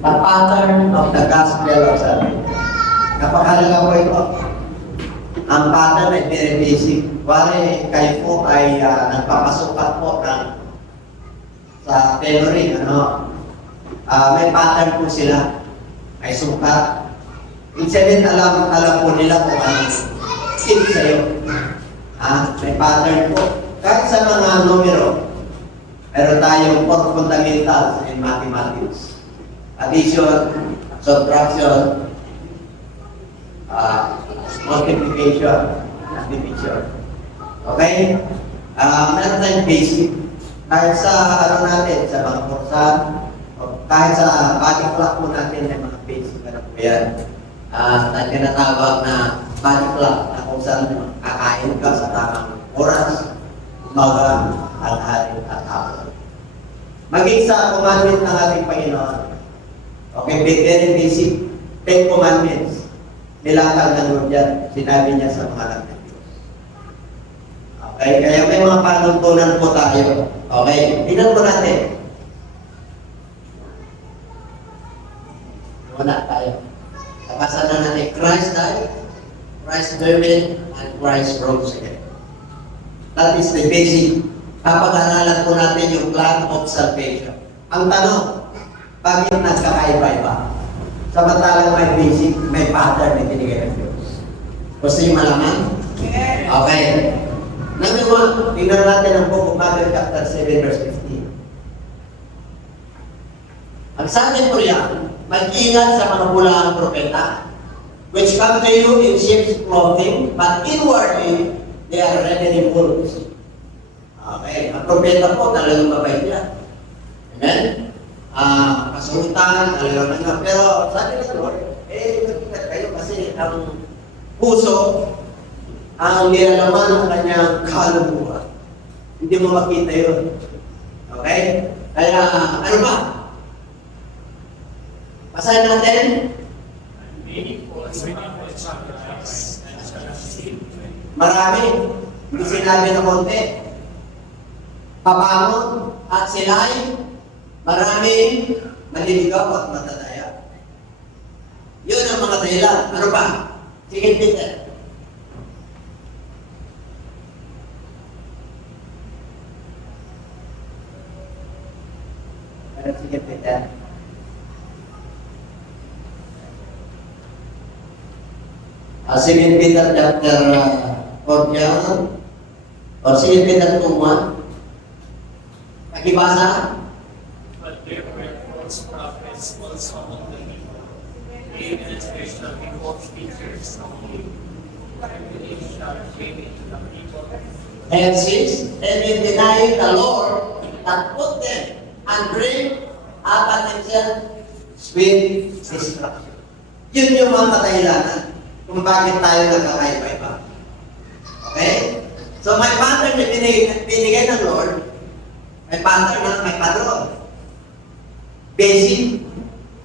The pattern of the gospel of salvation. Napakahalaga po ito. Ang pattern ay very basic. Wari kayo po ay nagpapasukat po sa tailoring. May pattern po sila. May sukat. Ibig sabihin, alam po nila kung ano tip sa'yo. May pattern po. Kahit sa mga numero, meron tayong 4 fundamentals in mathematics. Addition, subtraction, multiplication, and division. Okay? Meron tayong basic. Kahit sa natin, sa mga kursan, kahit sa body clock po natin, may mga basic na po yan. Tinatawag na body clock na kung saan kakain ka sa tamang oras, umaga, tanghali, at hapon. Maging sa commandment ng ating Panginoon. Okay, very basic. 10 commandments. Nilatag ng Lord yan. Sinabi niya sa mga anak ng Diyos. Okay, kaya may mga panuntunan po tayo. Okay, tingnan po natin. Wala tayo. Nabasa na natin, Christ died, Christ buried, and Christ rose again. That is the basic. Kapag-aralan po natin yung plan of salvation. Ang tanong, bakit nagkakaiba-iba? Samantalang may basic, may pattern na binigay ng Diyos. Gusto niyo malaman? Okay. Number 1, tingnan natin ang book of Matthew chapter 7 verse 15. Ang sabi po yan, mag-ingat sa mga bulaang propeta, which come to you in sheep's clothing, but inwardly, they are ravening wolves. Okay, ang propeta po talagang mabait yan. Amen? Kasultan, talagang ano. Pero sabi ng Lord, mag-ingat kayo kasi ang puso, ang nilalaman ng kanyang kaluluwa. Hindi mo makita yun. Okay? Kaya, ano ba? Basahin natin. Marami. Hindi sinabi na konti. Papangon at silay. Maraming maliligaw at matadaya. Yun ang mga dahilan. Ano ba? Sige, Peter. Sige, Peter. Sige, Peter chapter 4 yan. O sige, Peter 2:1. Nakibasa? But there were false prophets also among the people, and especially false teachers only. Revelation came into the people. And 6, and in denying the Lord that put them and bring upon himself sweet destruction. Yun yung mga kadahilanan kung bakit tayo nagkakaiba-iba. Okay? So may pattern na binigay ng Lord, may pattern na may patron. Basic,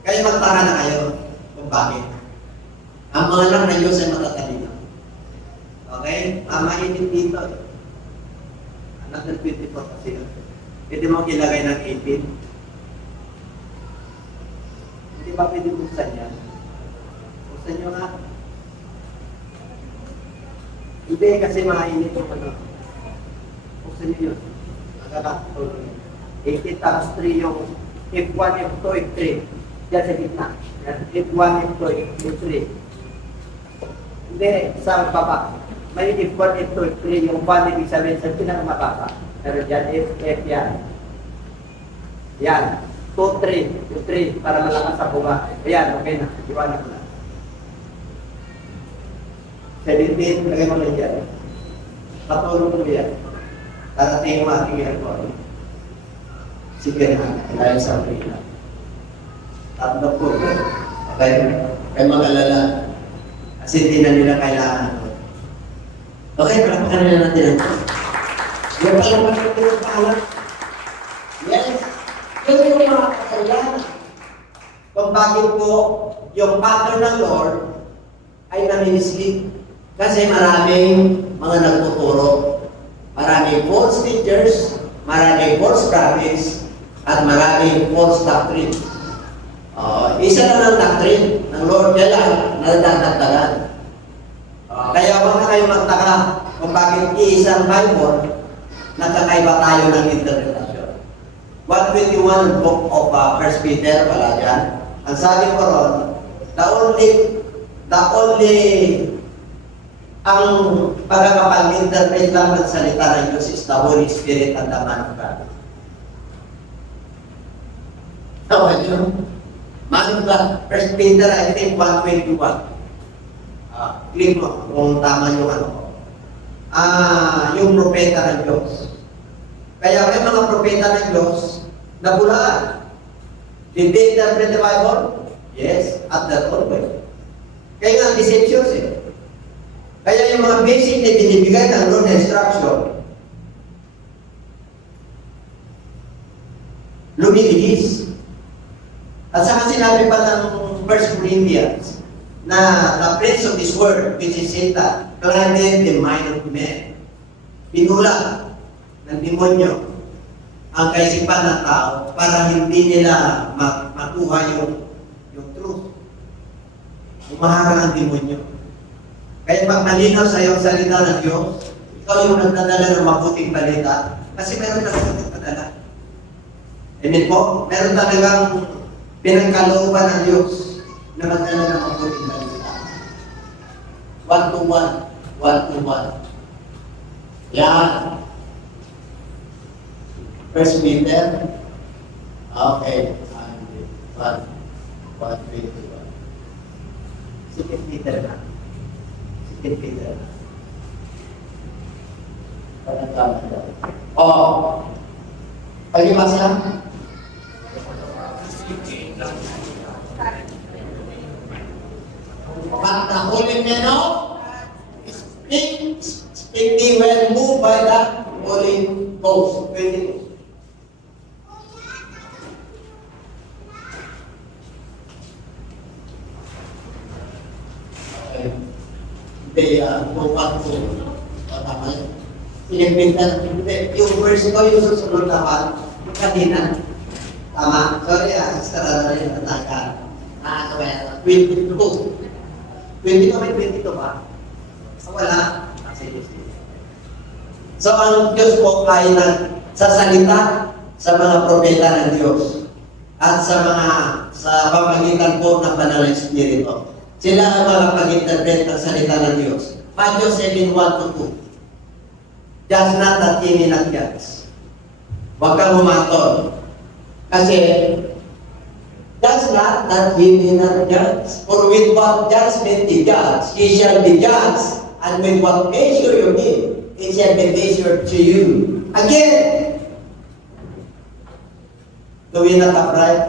kayo magtaka na kayo kung bakit. Ang mga anak ng Diyos ay matatalino. Okay? Mainit dito. Anak ng 24 kasi lang. Pwede mo ilagay ng 18. Hindi ba pwede buksan yan? Buksan nyo nga. Hindi kasi mainit yung ano. Buksan nyo yun. Nagkakatulog. 18 times 3 yung F1, F2, F3. Diyan sa gitna. F1, F2, F3. Hindi, sa baba. May F1, F2, F3. Yung 1 ibig sabihin sa pinakamababa. Pero dyan, F yan. Yan. 2, 3. Yung 3 para malakas sa bunga. Ayan, okay na. Iwanan ko na. 17, lagay mo na dyan. Patulong mo yan. Tarating mo ating ginagawa. Sige na, dahil sa Aprila. Tatlo po. Okay? Kaya mag-alala. Kasi hindi na nila kailangan. Okay, palakpakan na natin ito. Yung palakpakan natin yung pangalan. Yes. Yun yung mga kailangan. Kung bakit po yung pattern ng Lord ay namimislead. Kasi maraming mga nagtuturo. Maraming false teachers, maraming false prophets, at maraming false doctrine. Isa lang ang doctrine ng Lord, kailan nadadagdagan. Kaya huwag na kayo magtaka kung bakit iisang Bible, nakakaiba tayo ng interpretasyon. 121 book of 1 Peter pala dyan. Ang sabi ko ron, the only ang pagkakapag-interpret lang ng salita ng Diyos is the Holy Spirit and the Man of God. Tawag nyo? Man of God. 1 Peter, I think, 121. Click mo kung tama yung ano ko. Yung propeta ng Diyos. Kaya may mga propeta ng Diyos na bulaan. Did they interpret the Bible? Yes, at that point. Kaya nga, deceptions eh. Kaya yung mga basic na binibigay ng Lord na instruction, lumilihis. At saka sinabi pa ng 1 Corinthians na the prince of this world, which is Satan, blinded the mind of men. Pinula ng demonyo ang kaisipan ng tao para hindi nila makuha yung truth. Umaharang ang demonyo. Kaya pag malinaw sa iyong salita ng Diyos, ikaw yung nagdadala ng mabuting balita. Kasi meron talagang nagdadala. Amen po? Meron talagang pinagkalooban ng Diyos na magdala ng mabuting balita. 1-to-1. 1-to-1. Yan. First Peter. Okay. 1-3-1. Second Peter na. Second Peter na. Panagkaman daw. Pag-ibasa? But the Holy Men speak thee when moved by the Holy Ghost. 22. Hindi, bupat ko. Tama yun. Pinipintan, yung verse ko, yung susunod naman, yung kanina. Tama? Sorry, sister, ano rin, nataka. 22. 22 may 22 ba? Wala. Sige. So, ang Diyos po ay nagsasalita sa mga propeta ng Diyos at sa pamagitan po ng Banal na Espiritu. Sila ang mga pag-interpret ng salita ng Diyos. Matthew 7:1-2. Just not that ye may not judge. Huwag kang humatol. Kasi, just not that ye may not judge. For with what judgment ye judge, ye shall be judged. And with what measure you give, it shall be measured to you. Again, do we not have right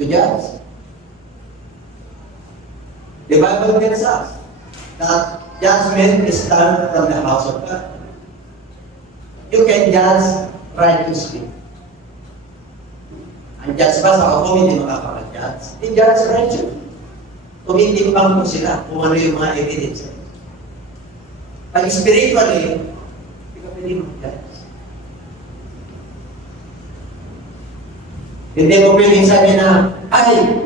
to judge? The Bible tells us that judgment is done from the house of God. You can judge righteously. Ang judge ba sa ako, hindi makakapag-judge? I-judge righteously. Tumitimbang mo sila kung ano yung mga evidence. Pag spiritually, hindi ka pwede mag-judge. Hindi mo pwedeng sabihin na, ay,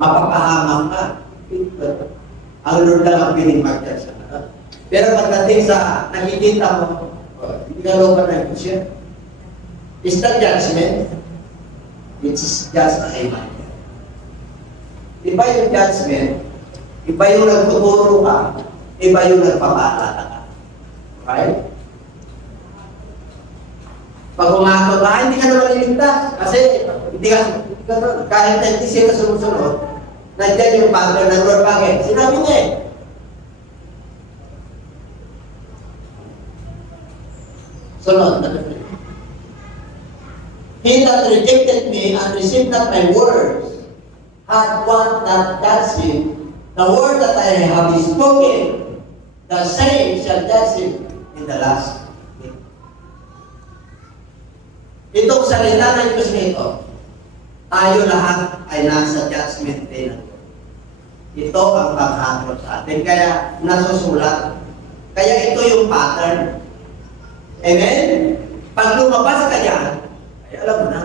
mapapahamak ka. Ang Lord lang ang piling mag-judge sa kanila. Pero pagdating sa nakikita mo, hindi ka looban ng Diyos yan. Is that judgment? It's just a reminder. Iba yung judgment, iba yung nagtuturo ka, iba yung nagpapaalala ka. Right? Pag umakot ka, hindi ka naman iligtas. Kasi, hindi ka, kahit na hindi sila sumusunod, nandiyan yung pattern ng Lord. Bakit? Sinabi niya eh. Sunod. He that rejected me and received not my words had one that judged him. The word that I have spoken, the same shall judge him in the last day. Itong salita ng Diyos nito, tayo lahat ay nasa judgment day na. Ito ang paghatol sa atin. Kaya nasusulat. Kaya ito yung pattern. Amen? Pag lumabas ka dyan, ay alam mo na.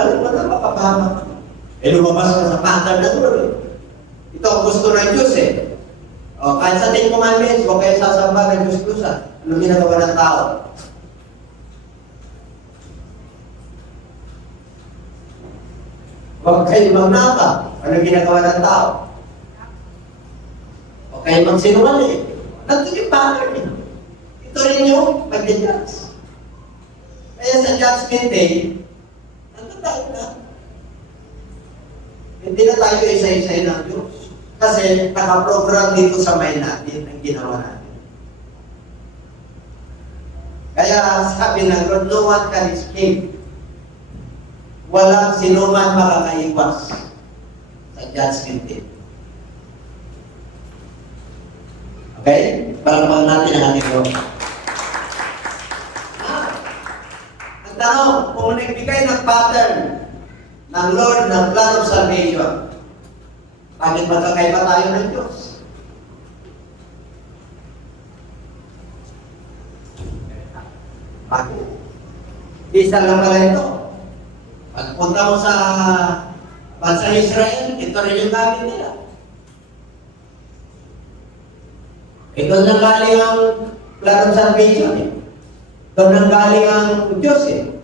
Alam mo na, mapapahamak ka. lumabas ka sa pattern ng Lord. Ito ang gusto ng Diyos eh. O, kahit sa 10 Commandments, huwag kayo sasamba ng Diyos-Diyosan. Anong ginagawa ng tao? Huwag kayo magnapa. Anong ginagawa ng tao? Huwag kayo magsinungaling. Nandun yung pattern eh. Ito rin yung mag-judge. Kaya sa Judgment Day, nandun tayo na. Hindi na tayo isa-isay ng Diyos. Kasi nakaprogram dito sa mind natin ang ginawa natin. Kaya sabi ng Lord, no one can escape. Walang sinuman makakaiwas sa Judgment Day. Okay? Palamahan natin ang ating Lord. Ang tanong, kung nagbigay ng pattern ng Lord ng plan of salvation, bakit magkakaiba tayo ng Diyos? Bakit? Isa lang pala ito. Pagpunta mo sa bansa Israel, ito rin yung gamit nila. Ito nang galing ang plan of salvation eh. Doon nang galing ang Diyos eh.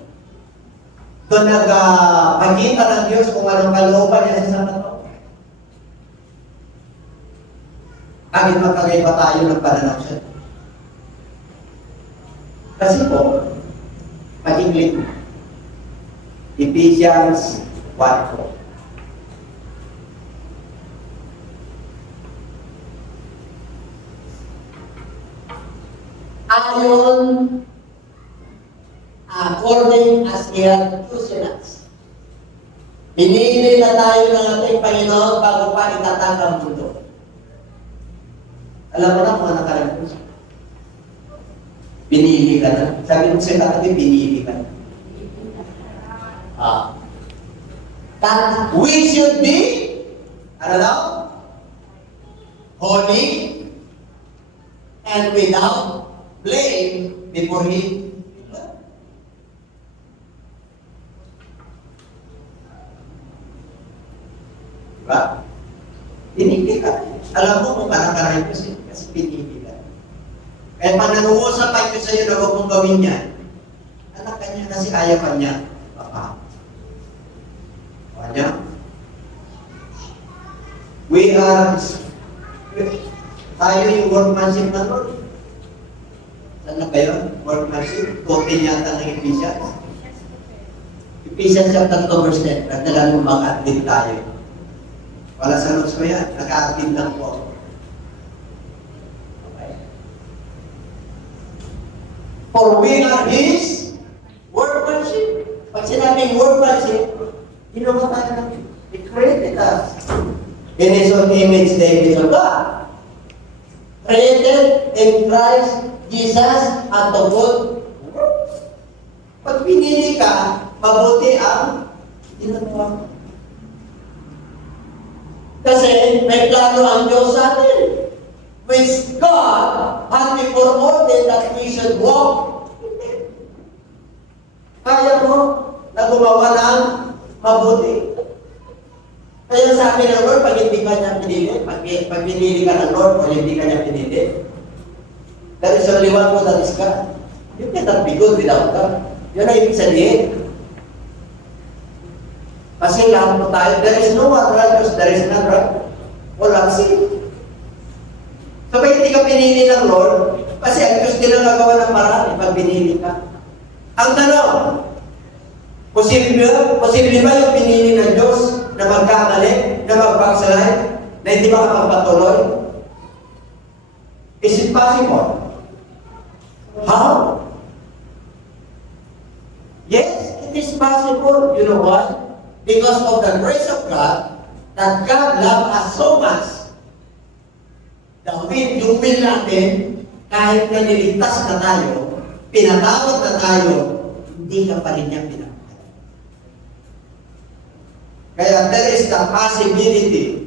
Doon nagpakita ng Diyos kung anong kalooban niya sa isang tao. Bakit magkakaiba tayo ng pananaw siya? Kasi po, pag-inglit, Ephesians 1:4. Ayon, according as He hath chosen us. Pinili na tayo ng ating Panginoon bago pa itatag ang mundo. Alam mo na kung ano nakalagay siya. Pinili ka na. Sabi mo sa katabi, pinili ka na. That we should be, ano daw? Holy and without blame before Him. Diba? Pinili ka. Alam mo kung parang kasi pinili ka. Kaya pag nag-uusap tayo sa iyo na huwag mong gawin yan, anak ka niya kasi ayaw ka niya. Papa. Kanya? We are, tayo yung workmanship ng Lord. Saan na ba yun? Workmanship? Total yata ng Ephesians. Ephesians chapter 2 verse 10. Nagdalan mo mag-athlete tayo. Wala sa notes ko yan. Naka-athlete lang po. Okay. For we are His workmanship. Pag sinabing workmanship, ginawa tayo natin. He created us. In His own image, the image of God. Created in Christ Jesus unto good works. Pag pinili ka, mabuti ang ginagawa mo. Kasi may plano ang Diyos sa atin. Which God had before ordained that we should walk in Him. Kaya mo na gumawa ng mabuti. Kaya sabi ng Lord, pag hindi ka niya pinili, pag pinili ka ng Lord o hindi ka niya pinili, that is only one God, that is God. You cannot be good without God. Yun ang ibig sabihin. Kasi lahat mo tayo, there is no one righteous, there is none right. Walang sin. So, pag hindi ka pinili ng Lord, kasi ang Diyos din ang nagawa ng paraan pag pinili ka. Ang tanong, posible ba yung pinili ng Diyos na magkamali, na magpagsalay, na hindi makapagpatuloy? Is it possible? How? Yes, it is possible. You know what? Because of the grace of God, that God loved us so much, yung will natin, kahit na niligtas na tayo, pinatawad na tayo, hindi ka pa rin niya pinatawad. Kaya there is the possibility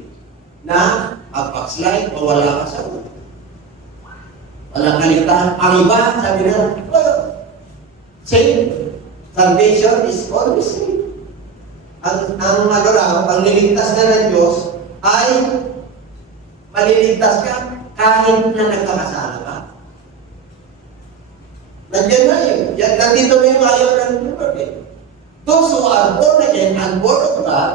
na mag-backslide o wala ka sa ulo. Walang kaligtahan. Ang iba, sabi na, same. Salvation is always same. ang niligtas na ng Diyos ay maliligtas ka kahit na nagkakasala ka. Nandiyan na yun. Nandito na yung ayaw ng Lord eh. Those who are born again and born of God,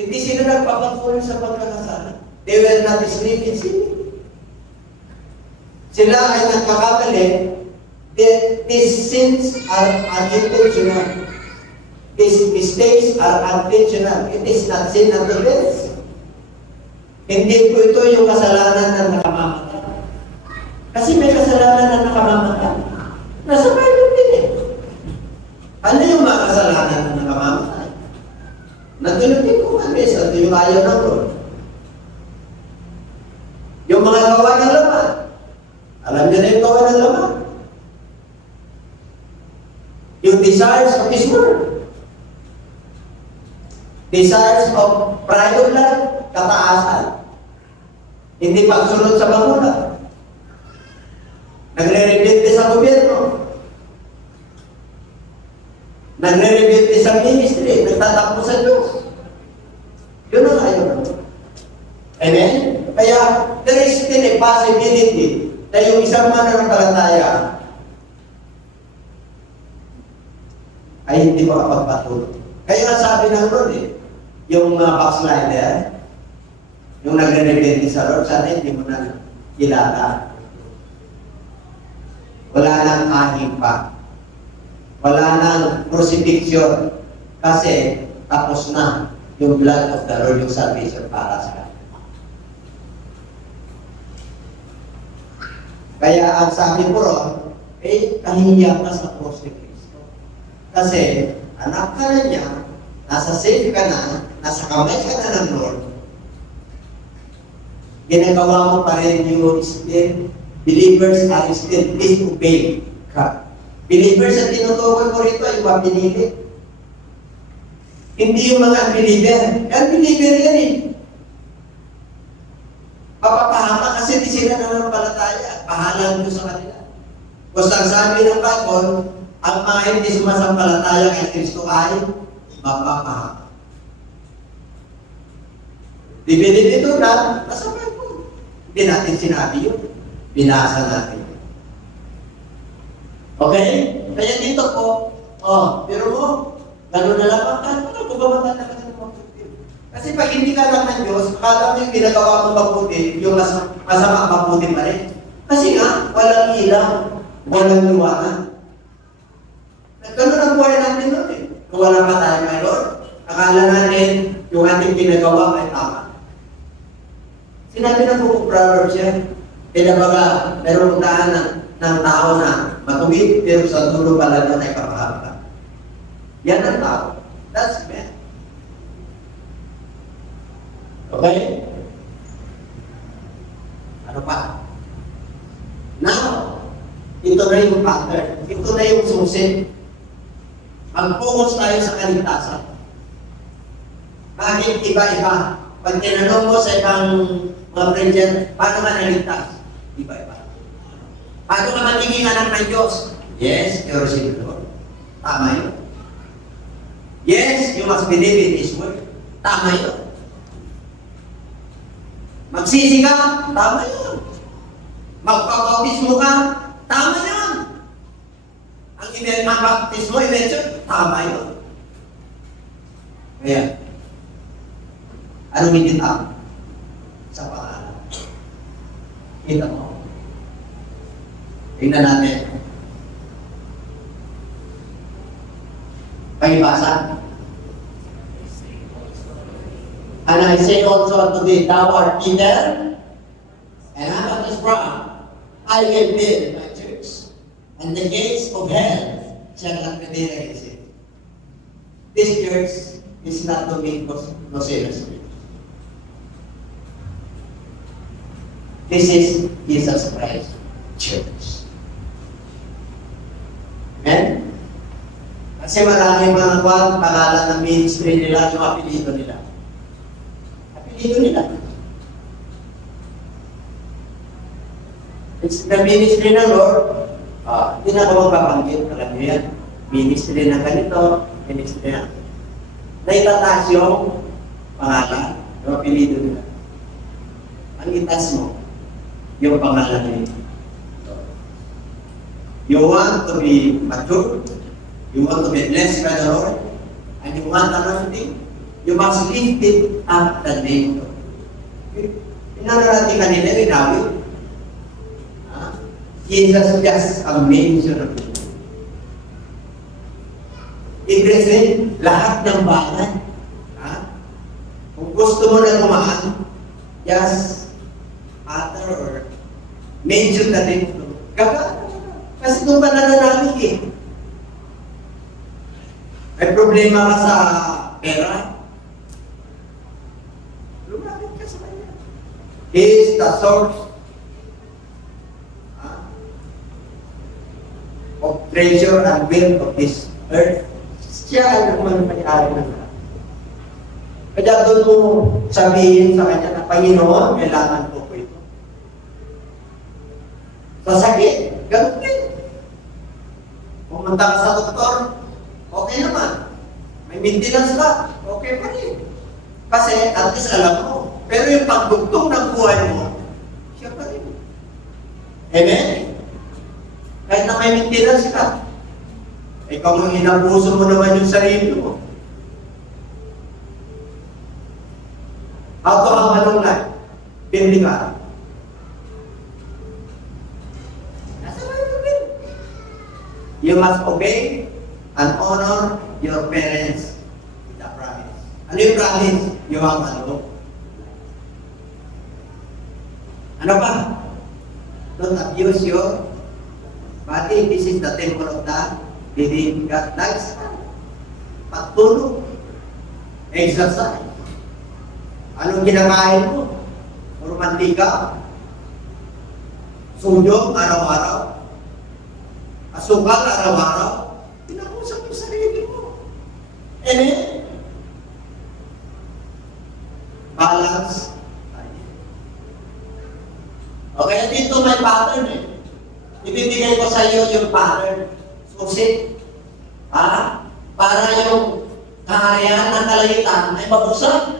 hindi sila nagpapatuloy sa pagkakasala. They will not sleep in sin. Sila ay nagkakamali. These sins are unintentional. These mistakes are unintentional. It is not sin unto death. Hindi po ito yung kasalanan ng nakamamatay. Kasi may kasalanan na nakamamatay. Nasa Bible din eh. Ano yung mga kasalanan na nakamamatay? Nandun din po kami sa yung ayaw ng Lord. Yung mga gawa ng laman. Alam niyo na yung gawa ng laman. Yung desires of this world. Desires of pride of life, kataasan. Hindi pagsunod sa magulang. Nagre-rebelde sa gobyerno. Nagre-rebelde sa ministry. Nagtatakbo sa Diyos. Yun ang ayaw naman. Amen? Kaya, there is still a possibility na yung isang mananampalataya ay hindi makapagpatuloy. Kaya nga sabi ng Lord eh, yung backslider, yung nagre-rebelde sa Lord, sana hindi mo na kilala. Wala nang ahing pa. Wala nang crucifixion. Kasi tapos na yung blood of the Lord, yung salvation para sa kanya. Kaya ang sabi ko ron, kahihiyan ka sa cross ni Kristo. Kasi anak ka na niya, nasa safe ka na, nasa kamay ka na ng Lord, ginagawa mo pa rin yung still, believers are still disobeying God. Believers ang tinutukoy ko rito ay mga pinili. Hindi yung mga unbeliever. Unbeliever yan eh. Papapahama kasi di sila nanampalataya. Pahalan ko sa kanila. Kung ang sabi ng Bible, ang mga hindi sumasampalataya kay Kristo ay mapapahama. Bibili nito na, nasa Bible. Hindi natin sinabi yun. Binasa natin. Okay? Kaya dito po, pero mo, gano'n na lang, ano ba matanda ka sa mabuti? Kasi pag hindi ka lang ng Diyos, akala mo yung ginagawa mo mabuti, yung masama mabuti pa rin. Kasi nga, walang ilaw, walang liwanag. Gano'n ang buhay natin nun eh. Kung wala pa tayo kay Lord, akala natin yung ating ginagawa ay tama. Sinabi na po Proverbs yan, baga, meron puntahan ng tao na matuwid, pero sa dulo pala doon ay kapahaba. Yan ang tao. That's man. Okay? Ano pa? Now, ito na yung pattern. Ito na yung susi. Mag-focus tayo sa kaligtasan. Bakit iba-iba? Pag tinanong mo sa ibang mga preacher, paano ka naligtas? Iba-iba. Paano ka magiging anak ng Diyos? Yes, you're receiving the Lord. Tama yun. Yes, you must believe in His word. Tama yun. Magsisi ka? Tama yun. Magpapautismo ka? Tama yun. Ang magpapautismo, i-mention? Tama yun. Kaya, anong hindi tama? Sa pangalan. Kita mo. Tingnan natin. Pahibasa. And I say also unto thee, thou art Peter, and I am this rock. I will build my church, and the gates of hell shall not prevail against it. This church is not to be considered. This is Jesus Christ Church. Amen? Kasi maraming mga pangalan ng ministry nila, yung apelido nila. Apelido nila. It's the ministry ng Lord. Hindi na ako magpapanggit. Alam niyo yan. ministry na ganito, ministry na. Naitataas yung pangalan, yung apelido nila. Ang itaas mo, yung pangalan nila. You want to be mature, you want to be blessed by the Lord, and you want anointing, you must lift it up the name of God. Pinano natin kanina, rinawin. Jesus just a mention of it. Ibig sabihin, lahat ng bagay. Kung gusto mo na gumaan, just utter or mention na rin ito. Kasi kung panananalig eh. May problema ka sa pera, lumapit ka sa kanya. He is the source of treasure and wealth of this earth. Siya ang may-ari ng lahat. Kaya doon mo sabihin sa kanya na, Panginoon, kailangan ko ito. Sa sakit, ganun din. Pumunta ka sa doktor, okay naman. May maintenance ka, okay pa rin. Kasi at least alam mo. Pero yung pagdugtong ng buhay mo, siya pa rin. Amen? Kahit na may maintenance ka, ikaw ang inabuso mo naman yung sarili mo. How to have a long life? Biblical. Nasa Bible. You must obey and honor your parents with a promise. Ano yung promise? You have ano? Ano ba? Don't abuse your body. This is the temple of the living God. Lifestyle. Pagtulog. Exercise. Anong kinakain mo? Puro mantika? Sunyog araw-araw? Asukal araw-araw? Pinakusap yung sarili mo. Balance. O kaya dito may pattern eh. Ibibigay ko sa iyo yung pattern. Susi. Para yung kaharian ng kalalitan ay mabuksan.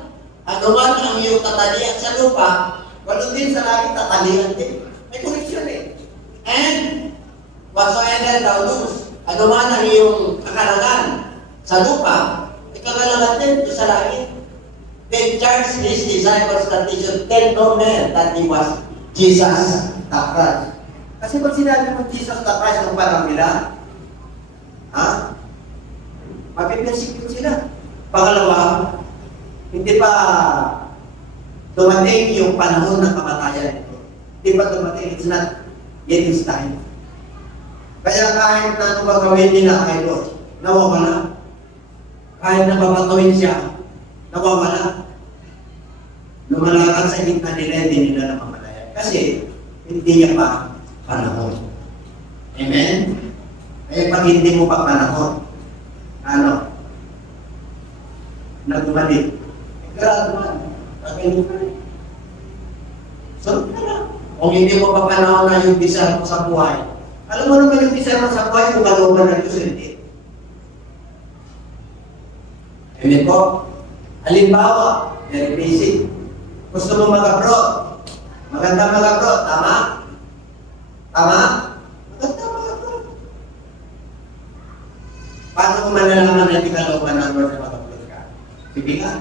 Ano man ang iyong tatalian sa lupa, walo din sa langit tatalian din. May connection eh. And whatsoever thou doest, ano man ang iyong kakarangan sa lupa, ikagalaman din ito sa langit. They charged his disciples that they should tell no man that he was Jesus the Christ. Kasi pag sinabi mo Jesus the Christ ng parang nila, mapipersecute sila. Pangalawa, hindi pa dumating yung panahon ng kamatayan nito. Hindi pa dumating. It's not yet his time. Kaya kahit na ano gagawin nila kay Lord, nawawala. Kahit na babatuin siya, nawawala. Lumalakad sa gitna nila, hindi nila namamalayan. Kasi hindi niya pa panahon. Amen? Kaya pag hindi mo pa panahon, nagumalik. Gradual. Pagkain ka rin. So, kung hindi mo pa panahon na yung desire mo sa buhay, alam mo naman yung desire mo sa buhay kung kalooban na Diyos hindi. Amen po? Halimbawa, very basic. Gusto mo mag-abroad. Maganda mag-abroad. Tama? Tama? Maganda mag-abroad. Paano kung malalaman na hindi kalooban ng Lord na mag-abroad ka? Sige nga.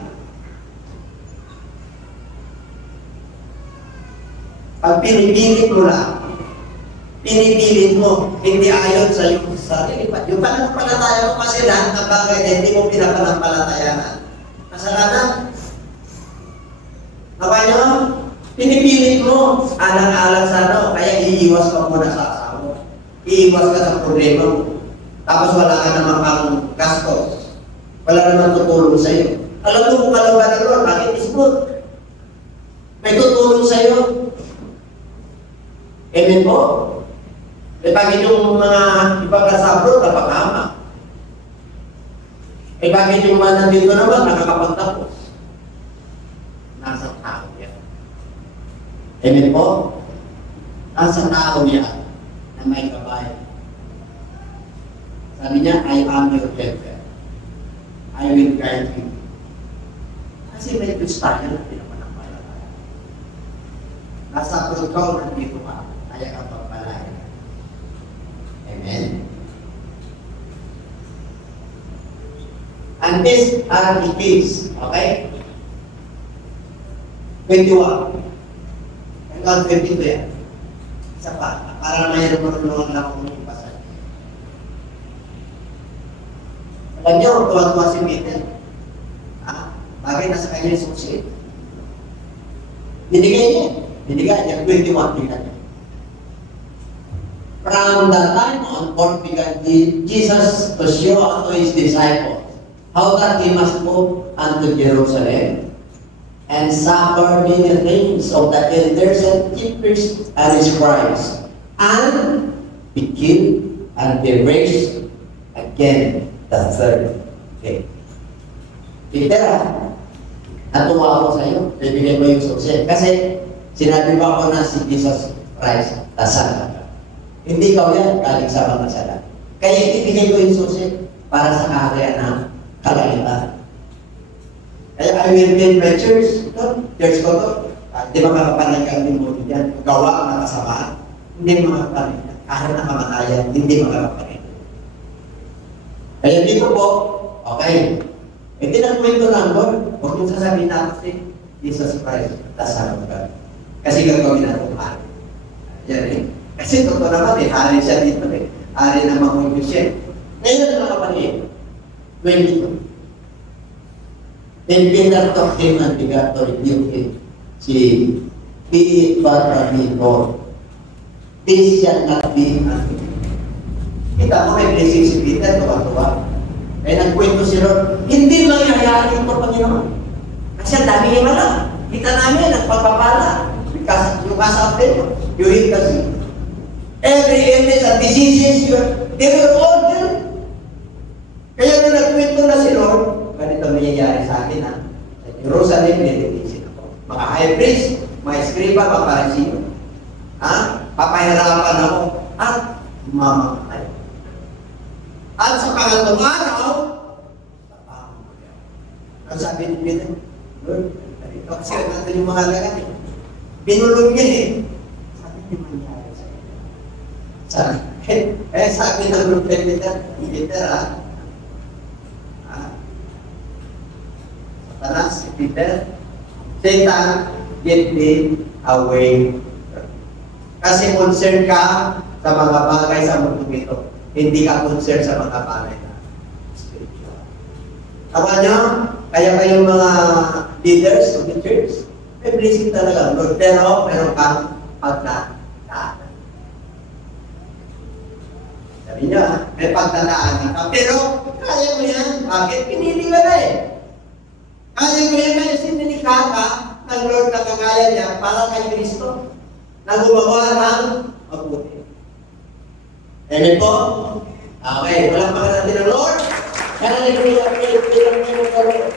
Pag pinipilit mo lang, pinipilit mo, hindi ayon sa iyong sarili. Yung pananampalataya mo kasi lahat ng bagay na hindi mo pinapanampalatayanan. Kasalanan. Nawa nyo, pinipilit mo, alang-alang sa ano, kaya iiwas ka muna sa asawa. Iiwas ka sa problema mo. Tapos wala ka naman pang gastos. Wala naman tutulong sa iyo. Alam mo kung kalooban ng Lord, bakit is good? May tutulong sa iyo. Amen po? E bakit yung mga ibang nasa abroad, napakahama? E bakit yung mga nandito naman, nakakapagtapos? Nasa tao yan. Amen po? Nasa tao yan na may gabay. Sabi niya, I am your helper. I will guide you. Kasi may Diyos tayo na pinapanampalataya. Nasa protocol na dito ka, kaya ka pagpalaya. Amen? And these are the keys. Okay? 21. Hanggang 22 yan. Isa pa. Para mayroon marunong lang kung ipasa. Alam niyo, tuwa-tuwa si Peter. Bagay nasa kanya yung susi. Binigay niya. Binigay niya. 21 binigay niya. From the time onward began Jesus to show unto his disciples how that he must move unto Jerusalem and suffer many things of the elders and chief priests and scribes, and be killed and be raised again the third day. Peter, natuwa ako sa iyo, bibigyan mo yung susi. Kasi sinabi ba ako na si Jesus Christ, dasal ka. Hindi ikaw yan, galing sa mga sala. Kaya ibigay ko yung susi para sa kaharian ng kalaitan. Kaya I will build my church. Ito, church ko to. Hindi makakapanay ka ng mundo yan. Gawa na kasama. Hindi makakapanay. Kahit na kamatayan, hindi makakapanay. Kaya dito po, okay. E tinagkwento ng Lord. Huwag mong sasabihin na ako si Jesus Christ. Dasal ka. Kasi gagawin na itong hari. Yan eh. Kasi totoo naman eh, hari siya dito eh. Hari na mahuyo siya. Ngayon na kapatid, 22. Then Peter took him and began to rebuke him, saying, "Be it but from me, Lord. This shall not be unto me." Kita mo may blessing si Peter, tuwa-tuwa. Kaya nagkwento si Lord, hindi mangyayari ito, Panginoon. Kasi ang dami niya lang. Kita namin, nagpapapala. Because you cast out them, you hit the sea. Every illness and diseases, they were all there. Kaya nung nagkwento na si Lord, ganito nangyayari sa akin ha. Sa Jerusalem, nililisin ako. Mga high priest, mga escriba, mga parisino. Ha? Papahirapan ako at mamamatay. At sa pangatong araw, ang sabi ni Peter, Lord, ito kasi natin yung mga lagat eh. Binulog niya eh. Sabi niya mangyari sa iyo. Sabi ng Lord kay Peter ha. Satanas, si Peter, Satan, get me away. Kasi concern ka sa mga bagay sa mundo ito. Hindi ka concern sa mga bagay na spiritual. Tama nyo? Kaya kayong mga leaders of the church, may blessing talaga, Lord. Pero meron kang pagtataan. Sabi nyo, may pagtataan ka. Pero kaya mo yan. Bakit? Pinili ka na eh. Kaya mo yan kaya sinilikha ka ng Lord na kagaya niya para kay Kristo na gumawa ng mabuti. Amen po? Okay, walang pagkakati ng Lord. Kaya nagbilang niyo ng Lord.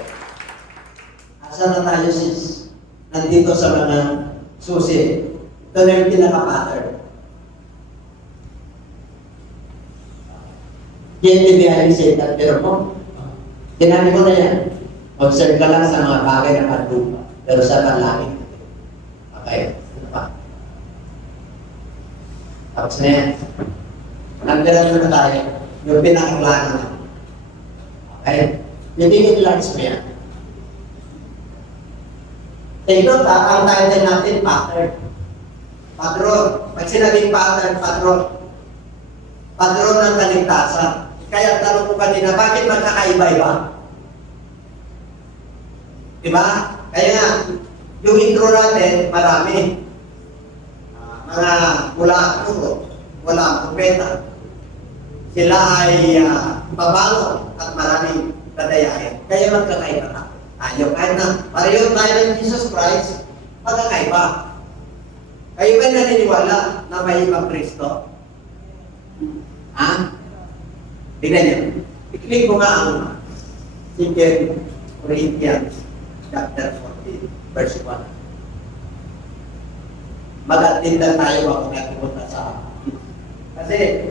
Asa na tayo sis? Nandito sa mga susi. Ito na yung pinaka-pattern. Yan yung behind Satan. Pero mo, sinabi ko na yan. Observe ka lang sa mga bagay na kanlupa. Pero sa panlangit. Okay? Ano pa? Tapos na yan. Nagdala na tayo. Yung pinakaplano na. Okay? Yung tingin-large mo yan. Take note ha, ang title natin, pattern. Patron. Pag sinabing pattern, patron. Patron ng kaligtasan. Kaya tanong ko kanina, bakit magkakaiba-iba? Diba? Kaya nga, yung intro natin, marami. Mga mula puro, wala propeta. Sila ay pabango at maraming kadayayan. Kaya magkakaiba na. Ayaw, kahit na pareho tayo ng Jesus Christ, magkakaiba. Kayo ba naniniwala na may ibang Kristo? Ha? Tignan niyo. I-click ko nga ang 2 Corinthians chapter 14, verse 1. Mag-atinda tayo ako na pumunta sa kasi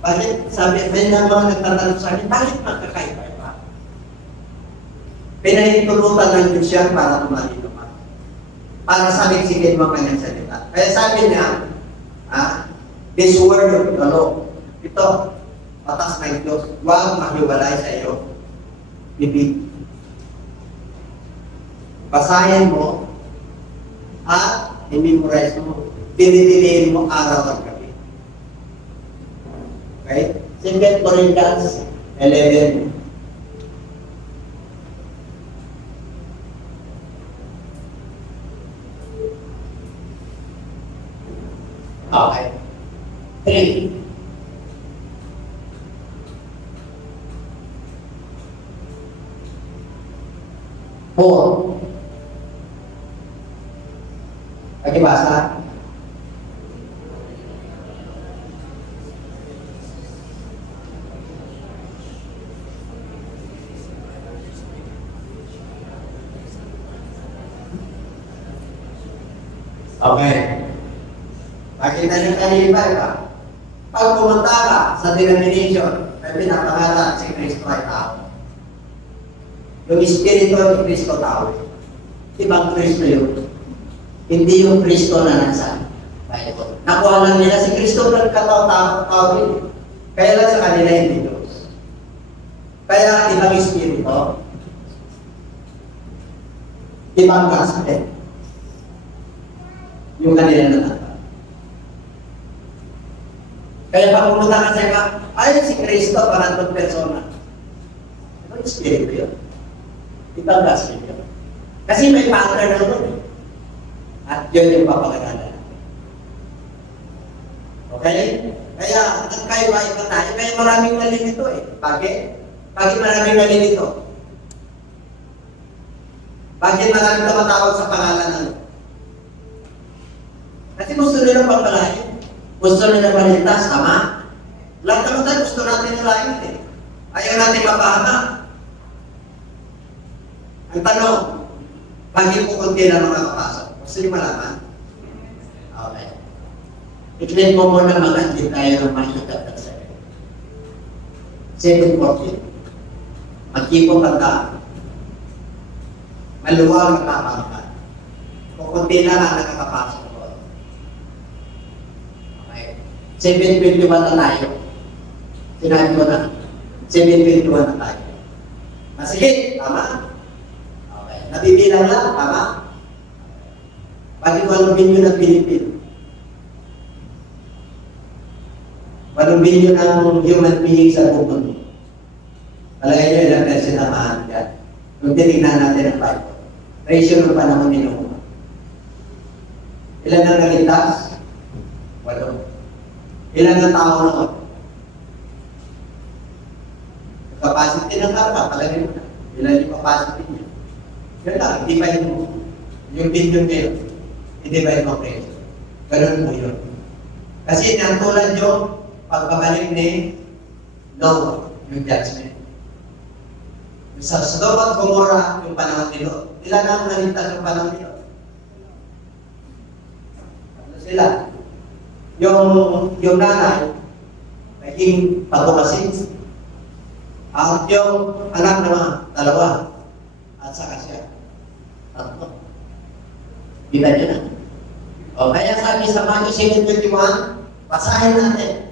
Bakit sabi, may mga nagtatanong sa akin, bakit magkakaiba? Pinahintulutan ng Diyos yan para tumalino ka. Para saling-sigin mo kanyang salita. Kaya sabi niya, this word of the law, ito, patas ng Diyos, huwag mahiwalay sa iyo. Bibig. Basahin mo, at i-memorize mo, dinidiliin mo araw at gabi. Okay? 2 Corinthians 11. Okay. 3. 4. Pakibasa. Okay. Nakita niyo kanina ba? Pag pumunta ka sa denomination, may pinapangalan si Kristo ay tao. Yung Espiritu ni Kristo tao. Ibang Kristo yun. Hindi yung Kristo na nasa Bible. Nakuha lang nila si Kristo nagkatao-tao rin. Kaya lang sa kanila hindi Diyos. Kaya ibang Espiritu, ibang gospel. Yung kanila na. Kaya pag pumunta ka sa iba, ay si Kristo panatong persona. Ibang Espiritu yun. Ibang gospel yun. Kasi may pattern na doon. At yun yung papagalalan. Okay? Kaya, nagkaiwa-iba tayo. Kaya maraming nalilito eh. Bakit? Bakit maraming nalilito? Bakit maraming tumatawag sa pangalan ng kasi gusto nila pagpalain. Gusto nila maligtas, tama? Lahat naman tayo gusto natin nalain eh. Ayaw natin mapahama. Ang tanong, bakit po kunti lang makakapasok? Gusto niyo malaman? Okay. I-claim mo muna mag-admit tayo ng mahikat at sa'yo. 7:14. Magkipong tanda. Maluwag ang kapangkat. Kung kunti na lang nakakapasok. 7:21 na tayo. Sinabi ko na. 7:21 na tayo. Sige, tama? Okay. Nabibilang lang, tama? Bakit walang bilyon ng Pilipino? Walang bilyon ng human being sa buong mundo. Palagay nyo ilang na sinamahan dyan. Kung tinignan natin ang Bible. Ratio ng panahon ni Noah. Ilan ang naligtas? 8. Ilan ang tao noon? Capacity ng karma, palagay mo na. Ilan yung capacity niya? Yan lang, hindi pa yung billion ngayon. Hindi ba yung comprehension? Ganun po yun. Kasi natulad yung pagbabalik ni Noah, yung judgment. Yung sa Sodom at Gomorrah, yung panahon ni Lot. Ilan ang naligtas yung panahon ni Lot? Ano sila? Yung nanay, naging patumasin. At yung anak naman, 2. At saka siya. 3. Kita niyo na. O kaya sabi sa Matthew 7:21, basahin natin.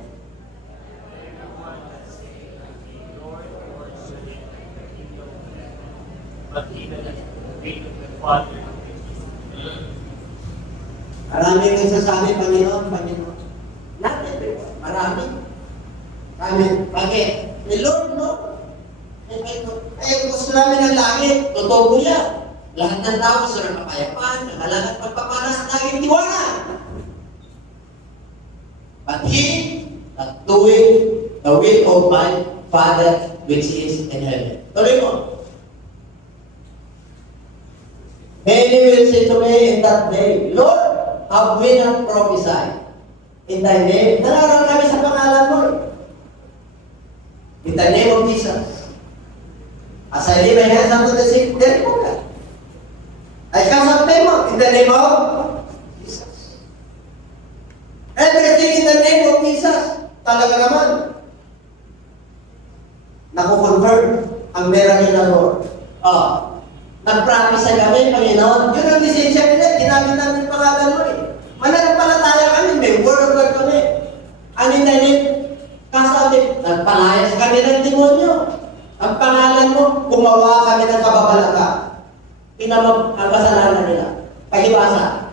But even as the faith of the Father, Maraming nagsasabi, Panginoon, Panginoon. Natin, marami. Kami, bakit? Ni Lord, no? Gusto namin ng langit. Totoo po yan. Lahat ng tao gusto ng kapayapaan, nagalang at pagpapala sa langit tiwala. But he that doing the will of my Father which is in heaven. Tuloy mo. Many will say to me in that day, Lord, have we not prophesied in thy name? Nararam kami sa pangalan mo. In the name of Jesus. As I lay my hands unto the sick, there you go. I cast out demons in the name of Jesus. Everything in the name of Jesus. Talaga naman. nakukonfirm ang miracle ng Lord. Oh, nag-prophesy kami, Panginoon. Yun ang lisensya nila, ginamit namin yung pangalan mo eh. Mananampalataya kami, may word of God kami. Anin na rin, kasabi, Nagpalayas kami ng demonyo. ang pangalan mo, gumawa kami ng kababalaka. Pinamag ang kasalanan nila. Pagibasa.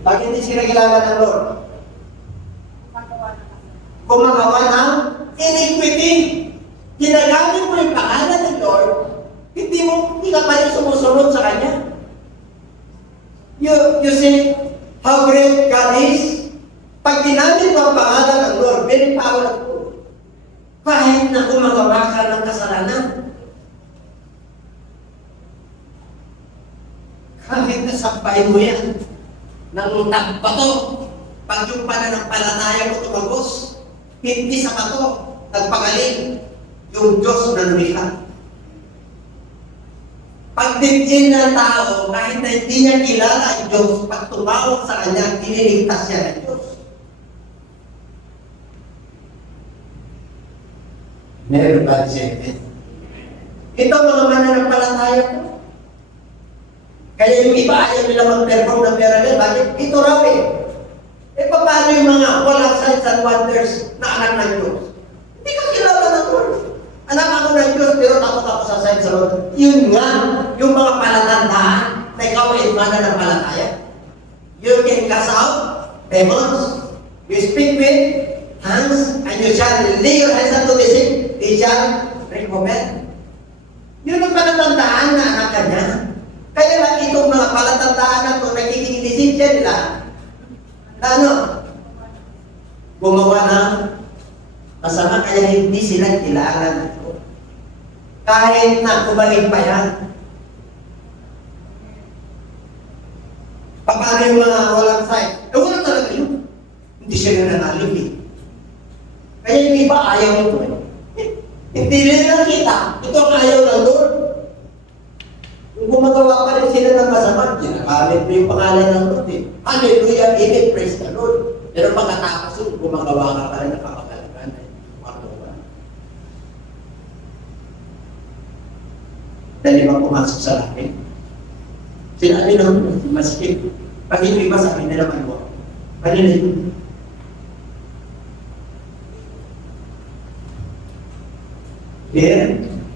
Bakit hindi sila kilala ng Lord? Gumagawa ng iniquity. Ginagamit mo yung pangalan ng Lord, hindi ka pa rin sumusunod sa Kanya. You see how great God is? Pag ginamit mo ang pangalan ng Lord, very powerful. Kahit na gumagawa ka ng kasalanan. Kahit na sampay mo yan ng bato, pag yung pananampalataya mo tumagos, hindi sa bato, nagpagaling yung Diyos na lumikha. Pag dinggin ng tao, kahit na hindi niya kilala ang Diyos, pag tumawag sa Kanya, iniligtas siya ng Diyos. Everybody say amen. Ito mga mananampalataya ko. Kaya yung iba ayaw nila mag-perform ng miracle. Bakit? Ito raw eh. Eh paano yung mga walang signs and wonders na anak ng Diyos? Hindi ka kilala ng Lord. Anak ako ng Diyos, pero takot ako sa signs and wonders. Yun nga, yung mga palatandaan na ikaw ay mananampalataya. You can cast out demons. You speak with hands, and you shall lay your hands unto the sick, they shall recover. Yun ang palatandaan na anak ka niya. Kaya lang itong mga palatandaan na ito, nagiging siya nila, na ano, gumawa ng masama, kaya hindi sila kilala nito. Kahit na kumaling pa yan. Paano yung mga walang sign? Eh wala talaga yun. Hindi siya nananalig eh. Kaya yung iba ayaw ito eh. Hindi nila nakita. Ito ang ayaw ng Lord. Kung gumagawa pa rin sila ng masama, ginagamit mo yung pangalan ng Lord eh. Hallelujah, amen, praise the Lord. Pero pagkatapos yun, gumagawa ka pa rin ng kapagalagan eh. Magawa. Dali ba pumasok sa langit? Sinabi ng maskip. Pag hindi iba sabi nila maluwa. Kanina yun.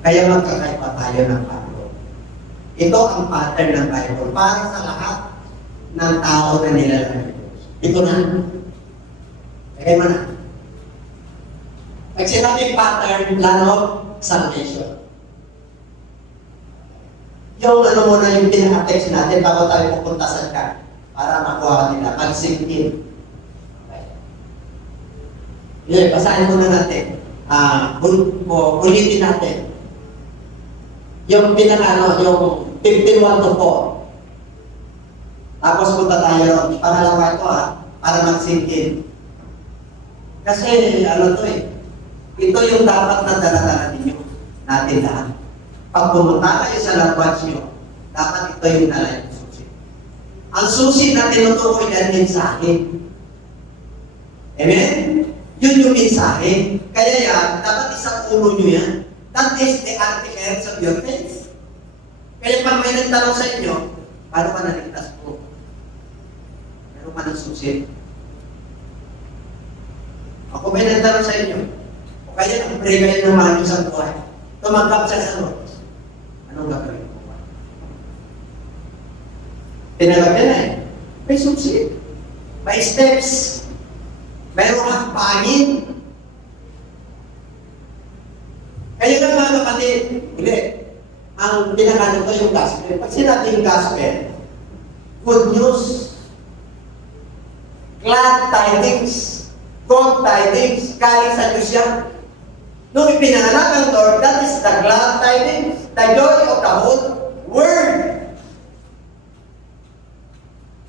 Kaya magkakaiba tayo ng Bible. Ito ang pattern ng Bible para sa lahat ng tao na nilalang ng Diyos. Ito na. Lagay mo na. Pag sinabing pattern, plan of salvation. Yung ano muna yung pinaka-text natin bago tayo pupunta sa ka para makuha ka nila. Pag-sink in. Okay. Yun, basahin muna natin. Ulitin natin. Yung pinaka yung 15:1 to 4. Tapos punta tayo, pangalawa ito para mag-sink in. Kasi ano to eh, ito yung dapat na dala-dala ninyo, natin lahat. Pag pumunta kayo sa lakwats nyo, dapat ito yung dala yung susi. Ang susi na tinutukoy yan, mensahe. Amen? Yun yung mensahe. Kaya yan, dapat isang ulo nyo yan. That is the articles of your faith. Kaya pag may nagtanong sa inyo, paano ka naligtas po? Meron ka ng susi. Ako may nagtanong sa inyo, o kaya nag-pray kayo ng maayos sa buhay. Tumanggap siya sa Lord. Anong gagawin ko? Tinanggap niya na eh. May susi. May steps. Mayroong hakbangin. Kaya nga mga kapatid, ulit, ang pinakalan ko yung gospel. Pag sinabi yung gospel, good news, glad tidings, good tidings, galing sa Diyos yan. Nung ipinanganak ang Lord, that is the glad tidings, the joy of the whole world.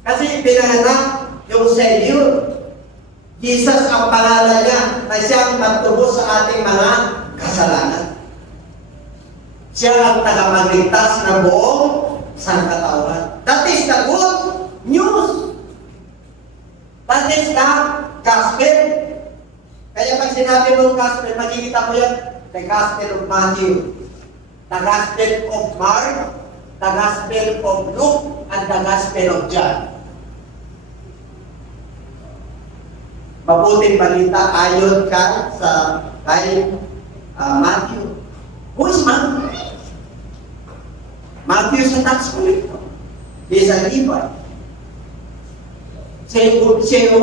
Kasi ipinanganak yung Savior. Jesus ang pangalan niya na siyang magtubos sa ating mga kasalanan. Siya ang tagamagligtas ng buong sangkatauhan. That is the good news. That is the gospel. Kaya pag sinabi mong gospel, makikita mo yan, the gospel of Matthew, the gospel of Mark, the gospel of Luke, and the gospel of John. Mabuting balita ayon ka kay Matthew. Who is Matthew? Matthew is a tax collector. He is a Levite. Siya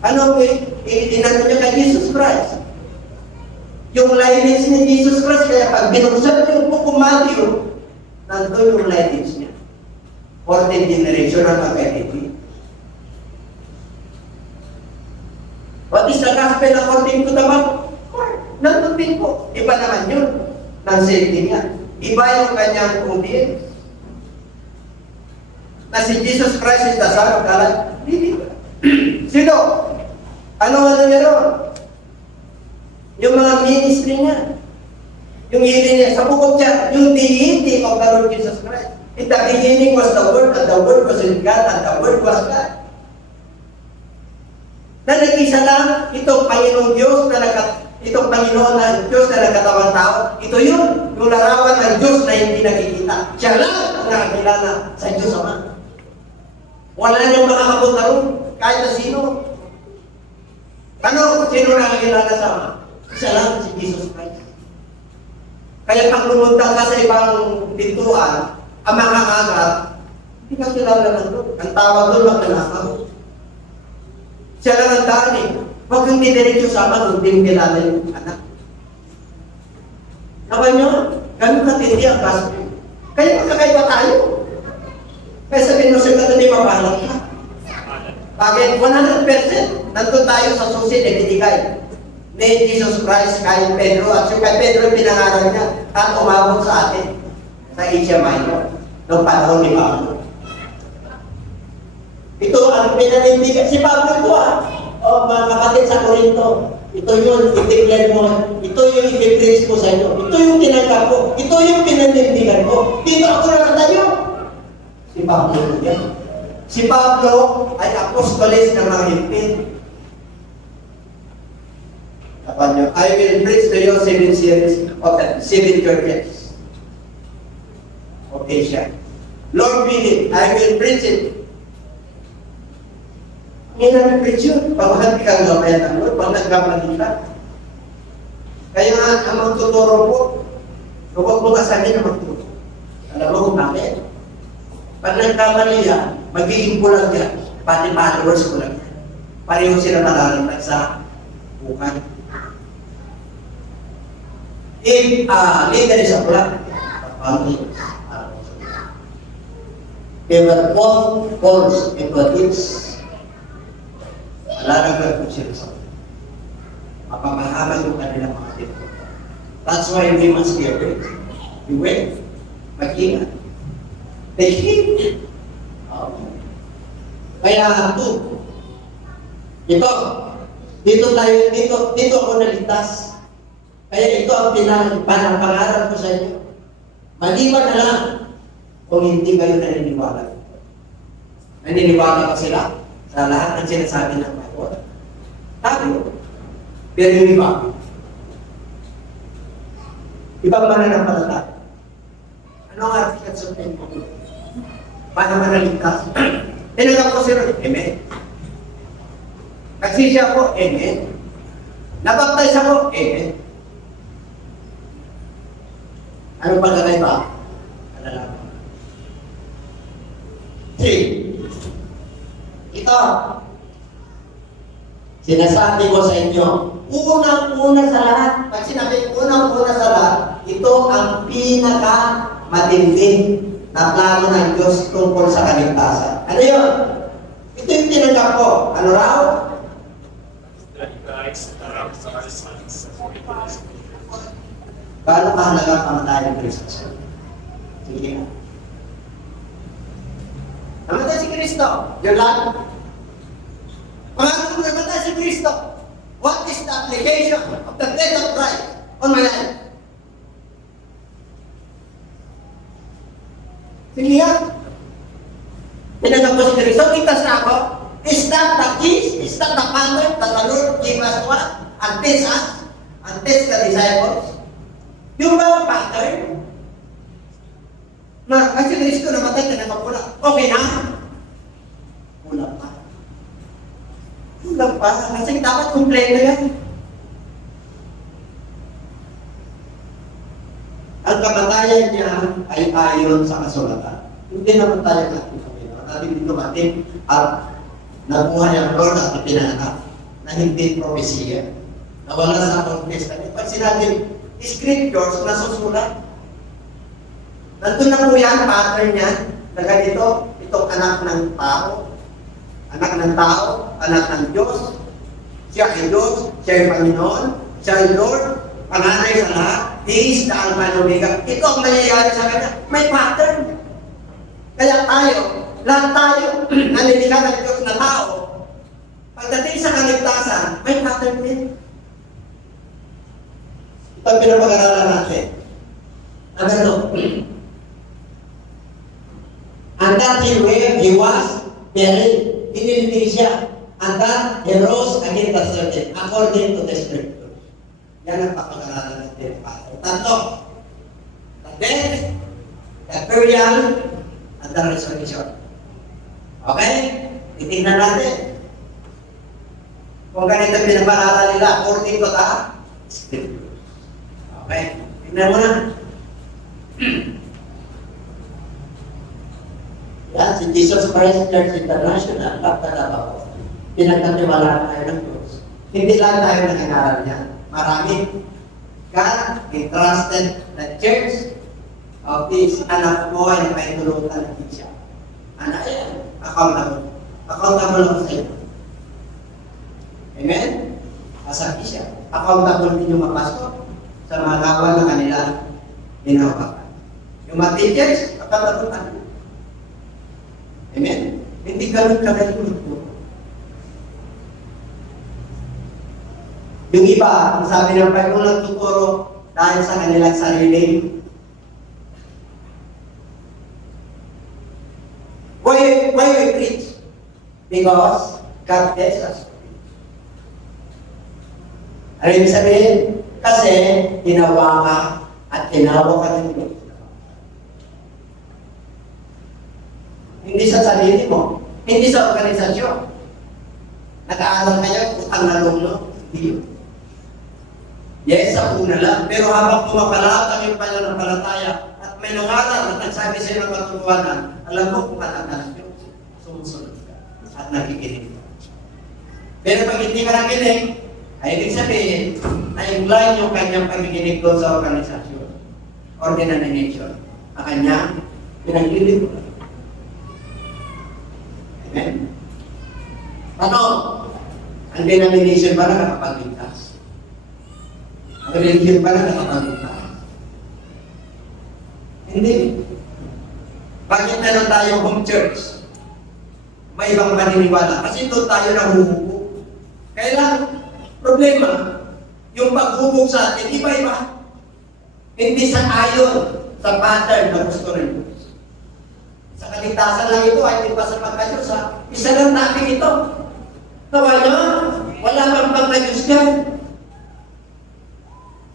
ano inano niya kay Jesus Christ? Yung lineage ni Jesus Christ, kaya pag binuksan niyo yung book of Matthew, nandun yung lineage niya. 14 generation ang mag-identity. What is the gospel according to the Bible? Nandun din po. Iba naman yun. Ng setting niya. Iba yung kanyang audience. Na si Jesus Christ is the Son of God. Hindi ba? Sino? Ano niya ron? Yung mga ministry niya. Yung healing niya. Sa bukod niya, yung deity of the Lord Jesus Christ. In the beginning was the Word, and the Word was in God, and the Word was God. Na nag-isa lang, itong Panginoong Diyos itong Panginoon na Diyos na nagkatawang tao, ito yun, yung larawan ng Diyos na hindi nakikita. Siya lang ang nakakilala sa Diyos Ama. Wala niyong makakapunta ron, kahit na sino. Ano? Sino nakakilala sa Ama? Siya lang, si Jesus Christ. Kaya pag lumunta ka sa ibang pintuan, ang mga agat, hindi ka kilala ng doon. Ang tawag doon, maglalakaw. Siya lang ang daan eh. Huwag kang didiretso sa Ama, hindi kilala yung anak. Naman nyo, ganun katindi ang gospel. Kaya magkakaiba tayo. Kaya sabihin mo sa katuloy, mapahalang ka. Bakit? 100% nandun tayo sa susi na binigay ni Jesus Christ kay Pedro. At yung kay Pedro pinangaral niya at umabot sa atin sa Asia Minor noong panahon ni Pablo. Ito ang pinanindigan. Si Pablo ito o mga kapatid sa Corinto. Ito yun, i-declare mo. Ito yung i-declare ko sa inyo. Ito yung tinanggap ko. Ito yung pinanindigan ko. Dito ako nakatayo. Si Pablo yan. Si Pablo ay apostolis ng mga higpit. Tapan nyo, I will preach to you 7 series of 7 churches of Asia. Lord willing, I will preach it. Hindi na preach yun. Pag kang gawin ng Lord, pag nagkamali ka. Kaya nga, ang magtuturo po, huwag mo kasabi na magtuturo. Alam mo kung bakit? Pag nagkamali yan, magiging bulag yan. Pati followers bulag yan. Pareho sila malalamag sa bukan. If leader is a bulag, they were all false into a ditch. Lalaglag po sila sa mga. Mapamahaman yung kanilang mga dito. That's why we must be aware. Beware. Mag-ingat. They hate. Kaya dito ako naligtas. Kaya ito ang pangaral ko sa inyo. Maliban na lang kung hindi kayo naniniwala. Naniniwala ka sila sa lahat ng sinasabi ng Bible. Tabi. Pero yung iba. Ibang mananampalataya. Ano ang article sa tempo? Paano manaligtas? Tinanggap ko sila, amen. Nagsisya ako, amen. Nabaptize ako, amen. Ano pa gagay ba? Alalaman. See, ito, sinasabi ko sa inyo, unang-una sa lahat, pag sinabi unang-una sa lahat, ito ang pinaka-matindi na plano ng Diyos tungkol sa kaligtasan. Ano yun? Ito yung tinanggap ko. Ano raw? Paano kahalaga ang pamatayan ng Kristo? Sige nga. Namatay si Kristo. Your life. Pangako kung namatay si Kristo, what is the application of the death of Christ on my life? Sige nga. Tinanggap ko si Kristo, ligtas na ako. Is that the keys? Is that the pattern that the Lord gave us to us and teach us and teach the disciples? Yung mga pattern na kasi Kristo namatay ka nakapula. Okay na? Kulang pa. Kulang pa. Kasi dapat kumpleto yan. Ang kamatayan niya ay ayon sa kasulatan. Hindi naman tayo natin Panginoon. Natin dito natin at nabuhay ang Lord at ipinanganak na hindi propesya. Nawala sa Old Testament. Pag sinabing scriptures na susulat, nandun na po yan, pattern yan, na ganito, itong anak ng tao, anak ng Diyos, siya ay Diyos, siya ay Panginoon, siya ay Lord, panganay sa lahat, He is the Alpha and Omega. Ito ang nangyayari sa kanya. May pattern. Kaya lahat tayo, nanilikha ng Diyos na tao, pagdating sa kaligtasan, may pattern din. Ito ang pinapag-aralan natin. Ang ano? And that he was buried. Inilibing siya. And that he rose again the third day, according to the scripture. Yan ang papag-aralan natin. Tatlo. The death, the burial, and the resurrection. Okay? Titignan natin. Kung ganito pinapag-aralan nila, according to the scripture. Okay? Tignan mo na. Yan, si Jesus Christ Church International, kapag pinagkatiwalaan tayo ng Diyos. Hindi lang tayo nangangaral niya. Marami. God entrusted the church of this anak mo ay may tulutan ng siya. Anak yan, accountable. Accountable lang sa iyo. Amen? Asabi siya. Accountable din yung mga pastor sa mga gawa na kanila ginawakan. Yung mga teachers, accountable ka. Amen? Hindi ganun kagaling mo. Yung iba, ang sabi ng Bible, nagtuturo dahil sa kanilang sarili. Why we preach? Because God tells us to preach. Ano yung sabihin? Kasi ginawa ka at ginawa ka ng Diyos. Hindi sa sarili mo, hindi sa organisasyon. Nag-aaral kayo, utang na lolo. Hindi. Yes, sa una lang. Pero habang pumapalaat ang iyong pananampalataya at may nangaral at nagsabi sa iyo ng katotohanan, alam mo kung matatas yun. Sumusunod ka at nakikinig ka. Pero pag hindi ka nakikinig, ay ibig sabihin, na-incline yung kanyang pakikinig doon sa organisasyon or denomination. Ang kanyang pinaglilingkuran. Amen? Ano? Ang denomination ba na nakapagligtas? Ang religion ba na nakapagligtas? Hindi. Bakit meron tayong home church? May ibang paniniwala. Kasi doon tayo nahuhubog. Kailan? Problema, yung paghubog sa atin, iba-iba. Hindi sa ayon sa pattern na gusto ng Diyos. Sa kaligtasan lang ito, ay hindi pa sa pagka-Diyos. Isa lang natin ito. Tawagan, wala bang pagka-Diyos yan.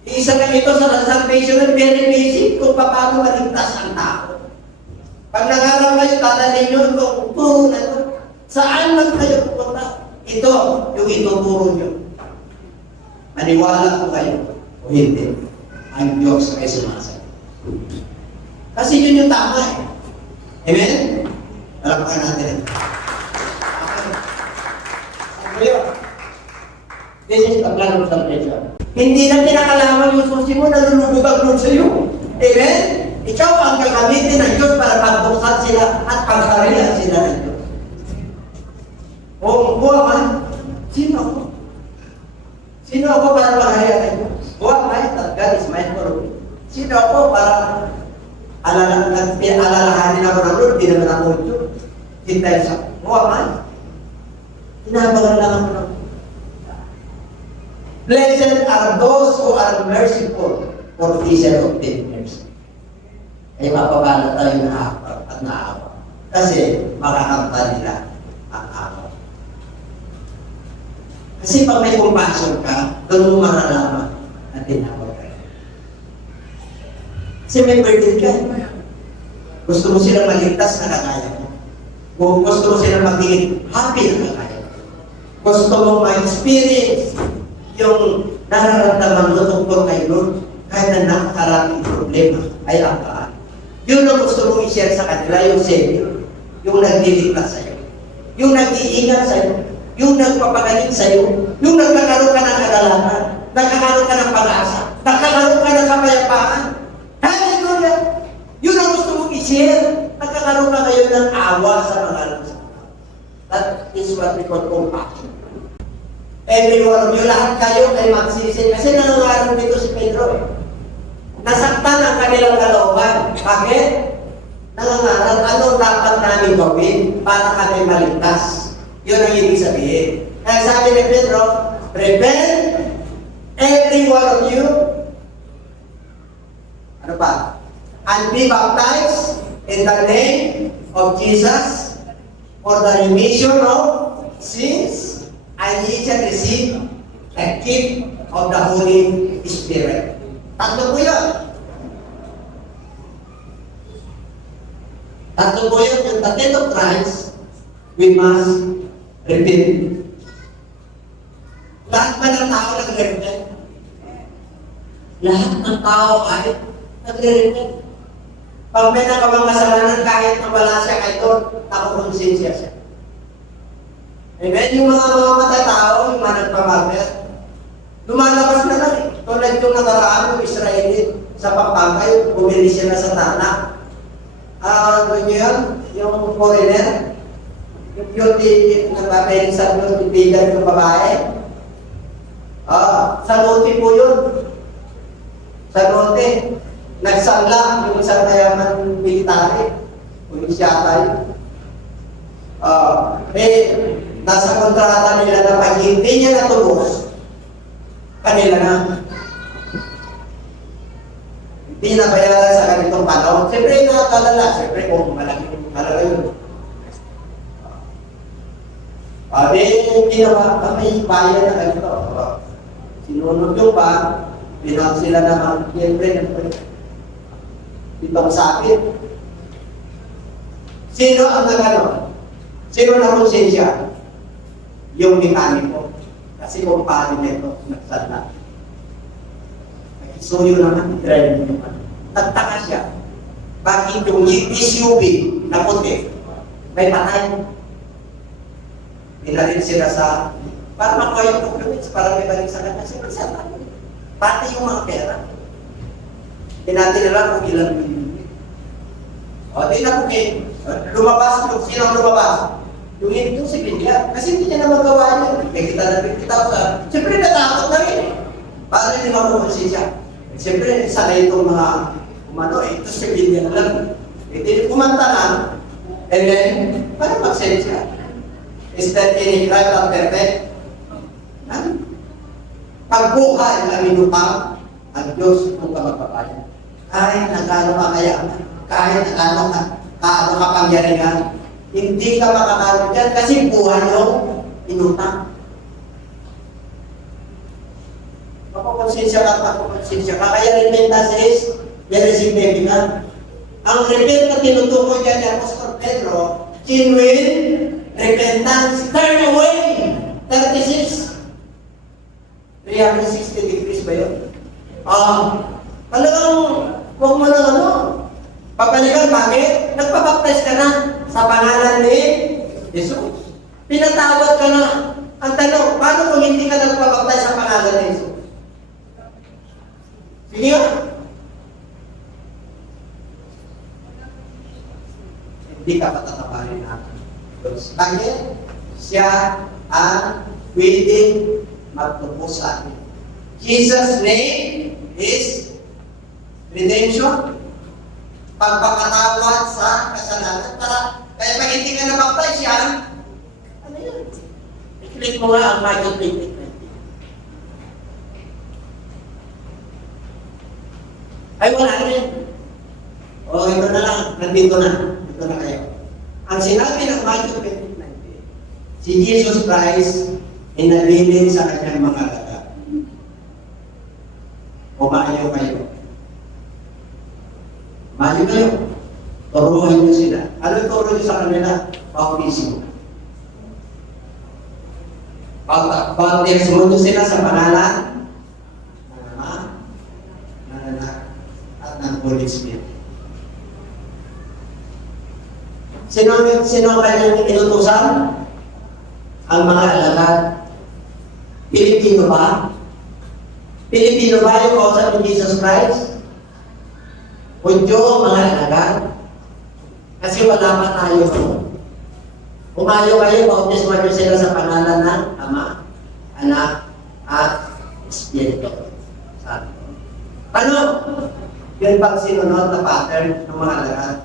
Isa lang ito sa salvation and very basic kung paano maligtas ang tao. Pag nangaral kayo, dadalhin nyo itong turo na ito. Saan lang kayo pupunta? Ito, yung ituturo nyo. Maniwala po kayo o hindi. Ang Diyos ay sumasagot. Kasi yun yung tama eh. Amen? Alam ka natin. This is the plan of salvation. Hindi na pinakalaman yung susi mo, nalulubog ang Lord sa iyo. Amen? Ikaw ang gagamitin ng Diyos para pagbuksan sila at pagharihan sila ng Diyos. O, buwa man, sino ako? Sino ako para pagharihan ng Diyos? Buwa man, that God is mindful of me. Sino ako para alalahanin ako ng Lord, di naman ako Diyos. Dahil sa buwa man, inahabagan lang ako ng Blessed are those who are merciful, for they shall obtain mercy. Ay mapapala tayo na apat at naawa. Kasi makakamta nila ang awa. Kasi pag may compassion ka, doon mo maralaman na tinawag ka. Kasi may burden ka. Gusto mo sila maligtas na kagaya mo. Kung gusto mo sila maging happy na kagaya mo. Gusto mo ma-experience yung nararamdaman mo tungkol kay Lord kahit na nakakaraming problema ay akaan. Yun ang gusto mong i-share sa kanila, yung Savior. Yung nagdiligtas sa'yo. Yung nag-iingat sa'yo. Yung nagpapagaling sa'yo. Yung nagkakaroon ka ng kagalakan. Nagkakaroon ka ng pag-asa. Nagkakaroon ka ng kapayapaan. Hallelujah! Yun ang gusto mong i-share. Nagkakaroon ka ngayon ng awa sa mga alam. That is what we call compassion. Every one of you, lahat kayo ay magsisi. Kasi nangangarap dito si Pedro eh. Nasaktan ang kanilang kalooban. Bakit? Nangangarap, ano dapat namin gawin para kami maligtas? Yun ang ibig sabihin. Kaya sabi ni Pedro, repent, every one of you, ano pa? And be baptized in the name of Jesus for the remission of sins, and ye shall receive the gift of the Holy Spirit. Tatlo po yun. Tatlo po yun. Yung the death of Christ, we must repent. Lahat ba ng tao nag-repent? Lahat ng tao ay nag-repent. Pag may nakabang kasalanan, kahit na wala siya kay Lord, nakukonsensya siya. Amen? Yung mga matatao, yung mga nagpamagnet, lumalabas na lang eh. Tulad yung nakaraan, yung Israelite, sa Pampanga, bumili sila sa tanak. Ano nyo yun? Yung foreigner, yung beauty, nagpapahiling sa beauty vegan yung babae. Sa lote po yun. Sa lote. Nagsangla yung isang mayaman military. Pulisyata yun. Nasa kontrata nila na pag hindi niya natubos, kanila na. Hindi na bayaran sa ganitong panahon. Siyempre nakakalala. Siyempre kung malaking kalala yun. Ginawa kami bayan na ganito. Sinunod yung pa, pinang sila naman, siyempre, itong sakit. Sino ang nagano? Sino na konsensya? Yung mekaniko. Kasi kung paano nito, nagsala. So yun naman, drive mo naman. Nagtaka siya. Bakit yung SUV na puti, may patay. Pinarin sila sa, para makuha yung documents, para may balik sa kanya. Sila sa tayo. Pati yung mga pera. Pinati nila kung ilang million. Di na po lumabas yung sinang lumabas. Yung hindi yung sibilya. Kasi hindi niya na magawa yun. Kita na 50,000. Siyempre natakot na rin. Paano hindi makukonsin siya? Siyempre, sana itong mga umano, ito sibilya na lang. Kumanta na. And then, parang mag-send siya. Is that any crime after death? Pagbuhay na minutang ang Diyos kung ka magpapayan. Kahit nagano ka kaya, kahit nagano ka kapangyarihan, hindi ka makakaroon dyan kasi buhay yung minutang. Mapaponsensya ka, mapaponsensya ka. Kaya repentance is very significant. Ang repent na tinutukoy dyan ni Apostol Pedro, genuine repentance, turn away. 360 degrees ba yun? Talagang huwag mo na papalikan. Bakit? Nagpabaptize ka na sa pangalan ni Jesus. Pinatawad ka na. Ang tanong, paano kung hindi ka nagpabaptize sa pangalan ni Jesus? Sige nga. Hindi ka patataparin natin. Bakit? Siya ang pwedeng magtubos sa atin. Jesus' name is redemption. Pagpapatawad sa kasalanan. Kaya pag hindi ka na-baptize yan, ano yun? I-click mo nga ang Matthew 20:20. Ay, wala rin. Ito na lang. Nandito na. Ito na kayo. Ang sinabi ng Matthew 20:20, si Jesus Christ inalilin sa kanyang mga alagad. Umayaw kayo. Umayaw kayo. Turuhan niyo sila. Ano turo niyo sa kanila? Bautismo. Bautismo niyo sila sa pangalan ng Ama, ng Anak, at ng Holy Spirit. Sino ang kanyang inutusan? Ang mga alagad. Pilipino ba? Pilipino ba yung kausap ni Jesus Christ? Hudyo, mga alagad. Kasi wala pa tayo. Umayo kayo, bautismo nyo sila sa pangalan ng Ama, Anak, at Espiritu Santo. Ano? Yun bang sinunod na pattern ng mga alagad?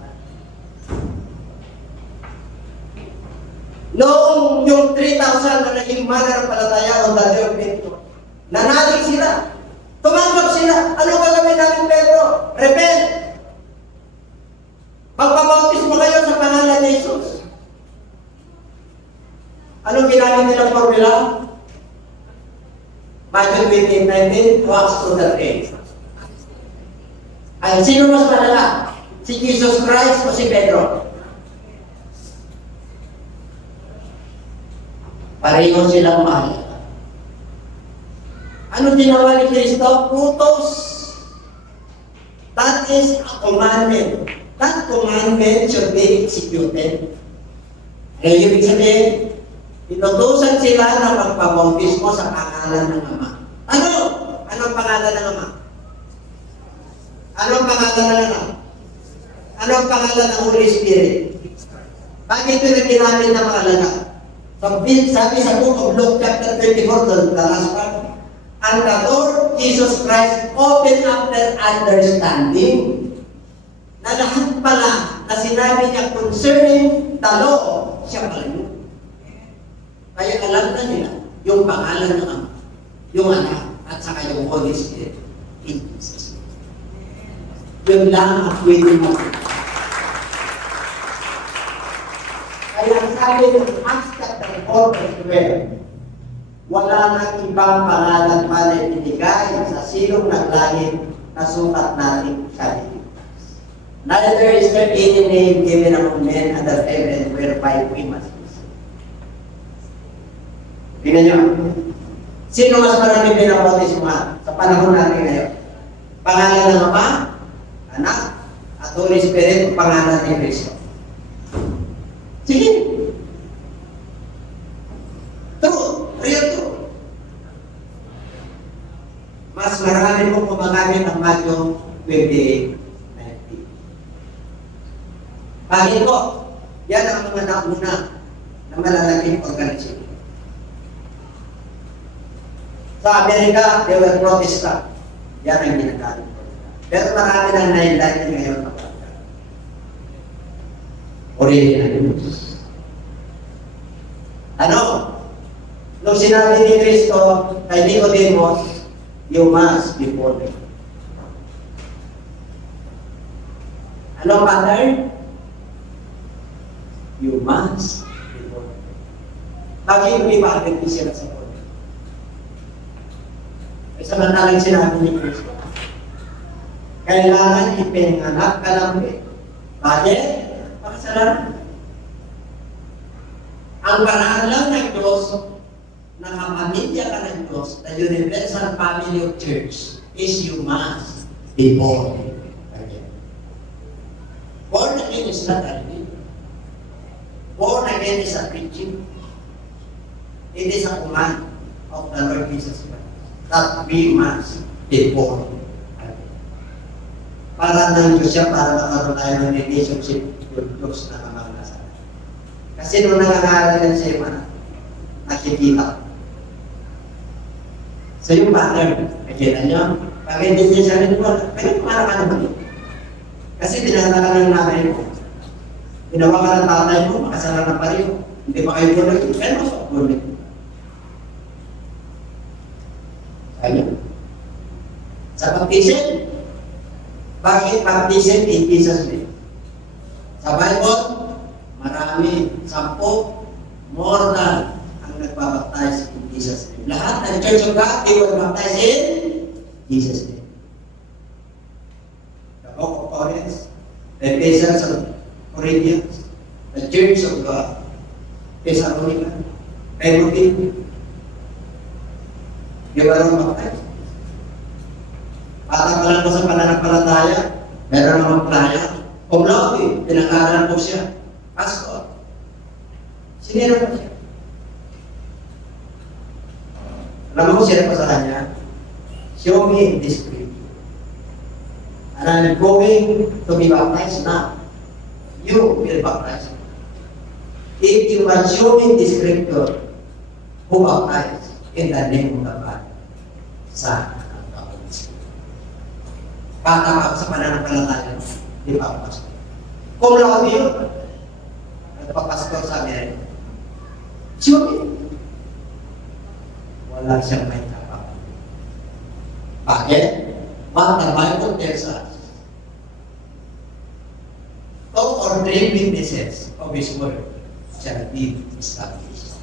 Noong yung 3,000 na naging mananampalataya o dati yung Pedro, nanalig sila. Tumanggap sila. Ano gagawin natin, Pedro? Repent. Magpabautismo kayo sa pangalan ni Jesus. Anong ginamit nilang formula? Matthew 28:19, Acts 2:38. Ay, sino mas malala? Si Jesus Christ o si Pedro? Pareho silang mahal. Ano ginawa ni Kristo? Utos. That is a commandment. That commandment should be executed. Kaya ibig sabihin, inutusan sila na magpabautismo sa pangalan ng Ama. Ano? Anong pangalan ng Ama? Anong pangalan ng Anak? Anong pangalan ng Holy Spirit? Bakit ito na ginamit ng mga alagad? Sabi sa book of Luke chapter 24, the last part, and the Lord Jesus Christ opened up their understanding na lahat pala na sinabi niya concerning the law, siya pala yun. Kaya alam na nila yung pangalan ng Ama, yung Anak, at saka yung Holy Spirit in Jesus. Yun lang ang pwede mo. Kaya sabi ng Acts chapter 4, verse 12, wala nang ibang pangalan pa na ibinigay sa silong ng langit na sukat natin sa Diyos. Neither is there any name given among men under heaven whereby we must be saved. Tingnan nyo. Sino mas marami pinabautismo sa panahon natin ngayon? Pangalan ng Ama, Anak, at Holy Spirit, pangalan ni Kristo. Sige. True. Real true. Mas marami mong gumagamit ang Matthew 28:19. Bakit po? Yan ang mga nauna na malalaking organisasyon. Sa Amerika, they were Protestant. Yan ang ginagamit. Pero marami ng nailayan ngayon na original. Ano? Nung sinabi ni Kristo kay Nicodemus, you must be born again. Ano, Father? You must be born again. Bakit may bakit di sila sa born again? Ay samantalang sinabi ni Kristo, kailangan ipinanganak ka lang eh. Bakit? Makasalanan. Ang paraan lang ng Diyos, nakapamilya ka ng Diyos, the universal family of church, is you must be born again. Born again is not a religion. Born again is a preaching. It is a command of the Lord Jesus Christ that we must be born again. Para ng Diyos siya, para makaroon tayo ng relationship with Diyos na kamanglasan. Kasi nung nangangaral yan siya yung nakikita. So yung pattern, nakikita nyo, pag hindi siya siya rin wala, pero para ka naman yun. Kasi dinala ka ng nanay mo. Ginawa ka ng tatay mo, makasala na pa rin. Hindi pa kayo bulag, pero masok bulag. Ayun. Sa baptism, bakit baptism in Jesus' name? Sa Bible, marami, 10, more than ang nagbabaptize in Jesus' Jesus' name. Lahat ng Church of God, they were baptized in Jesus' name. The book of Corinthians, the epistles of Corinthians, the church of Thessalonica, Timothy, they were all baptized. Bata pa lang po sa pananampalataya, meron namang playa. Kung laude, pinag-aaral po siya. Pastor. Sinira po siya. Alam mo siya pa sa kanya, show me this scripture. And I'm going to be baptized now. You will baptize me. If you can show me this scripture, who baptize in the name of the Father, Son, and the Holy Spirit. Bata ka sa pananampalataya, di ba, Pastor? Kung laude yun, nagpapastor sa amin, show me. Wala siyang may kapag. Bakit? What the Bible tells us. 2 or 3 witnesses of His word shall be established.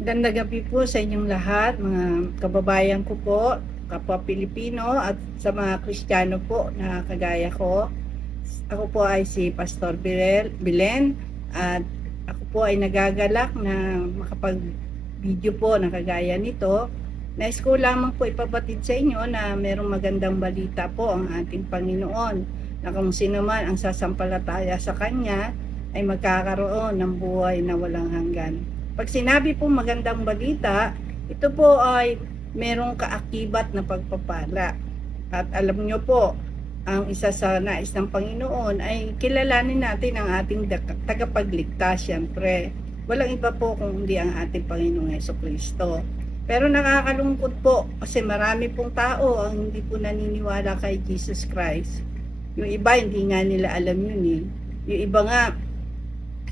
Magandang gabi po sa inyong lahat, mga kababayan ko po, kapwa Pilipino at sa mga Kristiyano po na kagaya ko. Ako po ay si Pastor Belen at ako po ay nagagalak na makapag-video po na kagaya nito. Nais ko lamang po ipabatid sa inyo na merong magandang balita po ang ating Panginoon na kung sino man ang sasampalataya sa Kanya ay magkakaroon ng buhay na walang hanggan. Pag sinabi po magandang balita, ito po ay merong kaakibat na pagpapala. At alam nyo po, ang isa sa nais ng Panginoon ay kilalanin natin ang ating tagapagligtas, siyempre. Walang iba po kung hindi ang ating Panginoong Jesucristo. Pero nakakalungkot po kasi marami pong tao ang hindi po naniniwala kay Jesus Christ. Yung iba hindi nga nila alam yun eh. Yung iba nga,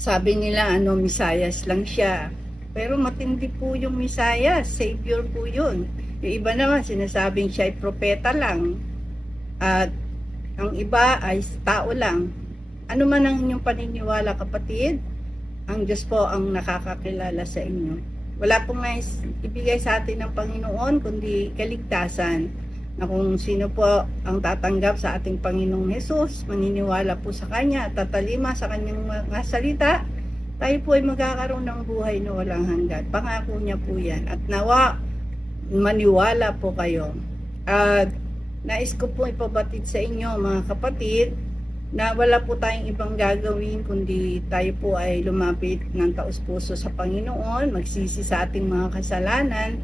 sabi nila Messias lang siya. Pero matindi po yung Messias, Savior po yun. Yung iba naman sinasabing siya ay propeta lang. At ang iba ay tao lang. Ano man ang inyong paniniwala, kapatid, ang Diyos po ang nakakakilala sa inyo. Wala pong nais ibigay sa atin ng Panginoon kundi kaligtasan, na kung sino po ang tatanggap sa ating Panginoong Hesus, maniniwala po sa Kanya at tatalima sa Kanyang mga salita, tayo po ay magkakaroon ng buhay na walang hanggan. Pangako niya po yan. At nawa, maniwala po kayo. At nais ko po ipabatid sa inyo, mga kapatid, na wala po tayong ibang gagawin kundi tayo po ay lumapit ng taos-puso sa Panginoon, magsisi sa ating mga kasalanan,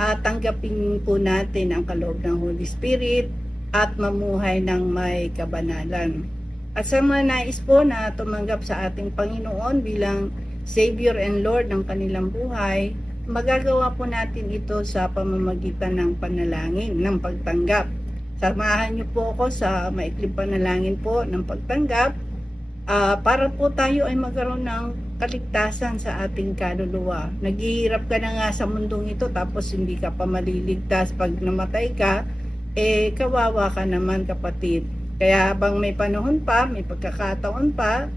at tanggapin po natin ang kaloob ng Holy Spirit at mamuhay ng may kabanalan. At sa mga nais po na tumanggap sa ating Panginoon bilang Savior and Lord ng kanilang buhay, magagawa po natin ito sa pamamagitan ng panalangin, ng pagtanggap. Samahan niyo po ako sa maikling panalangin po ng pagtanggap para po tayo ay magkaroon ng kaligtasan sa ating kaluluwa. Naghihirap ka na nga sa mundong ito tapos hindi ka pa maliligtas. Pag namatay ka, kawawa ka naman, kapatid. Kaya habang may panahon pa, may pagkakataon pa,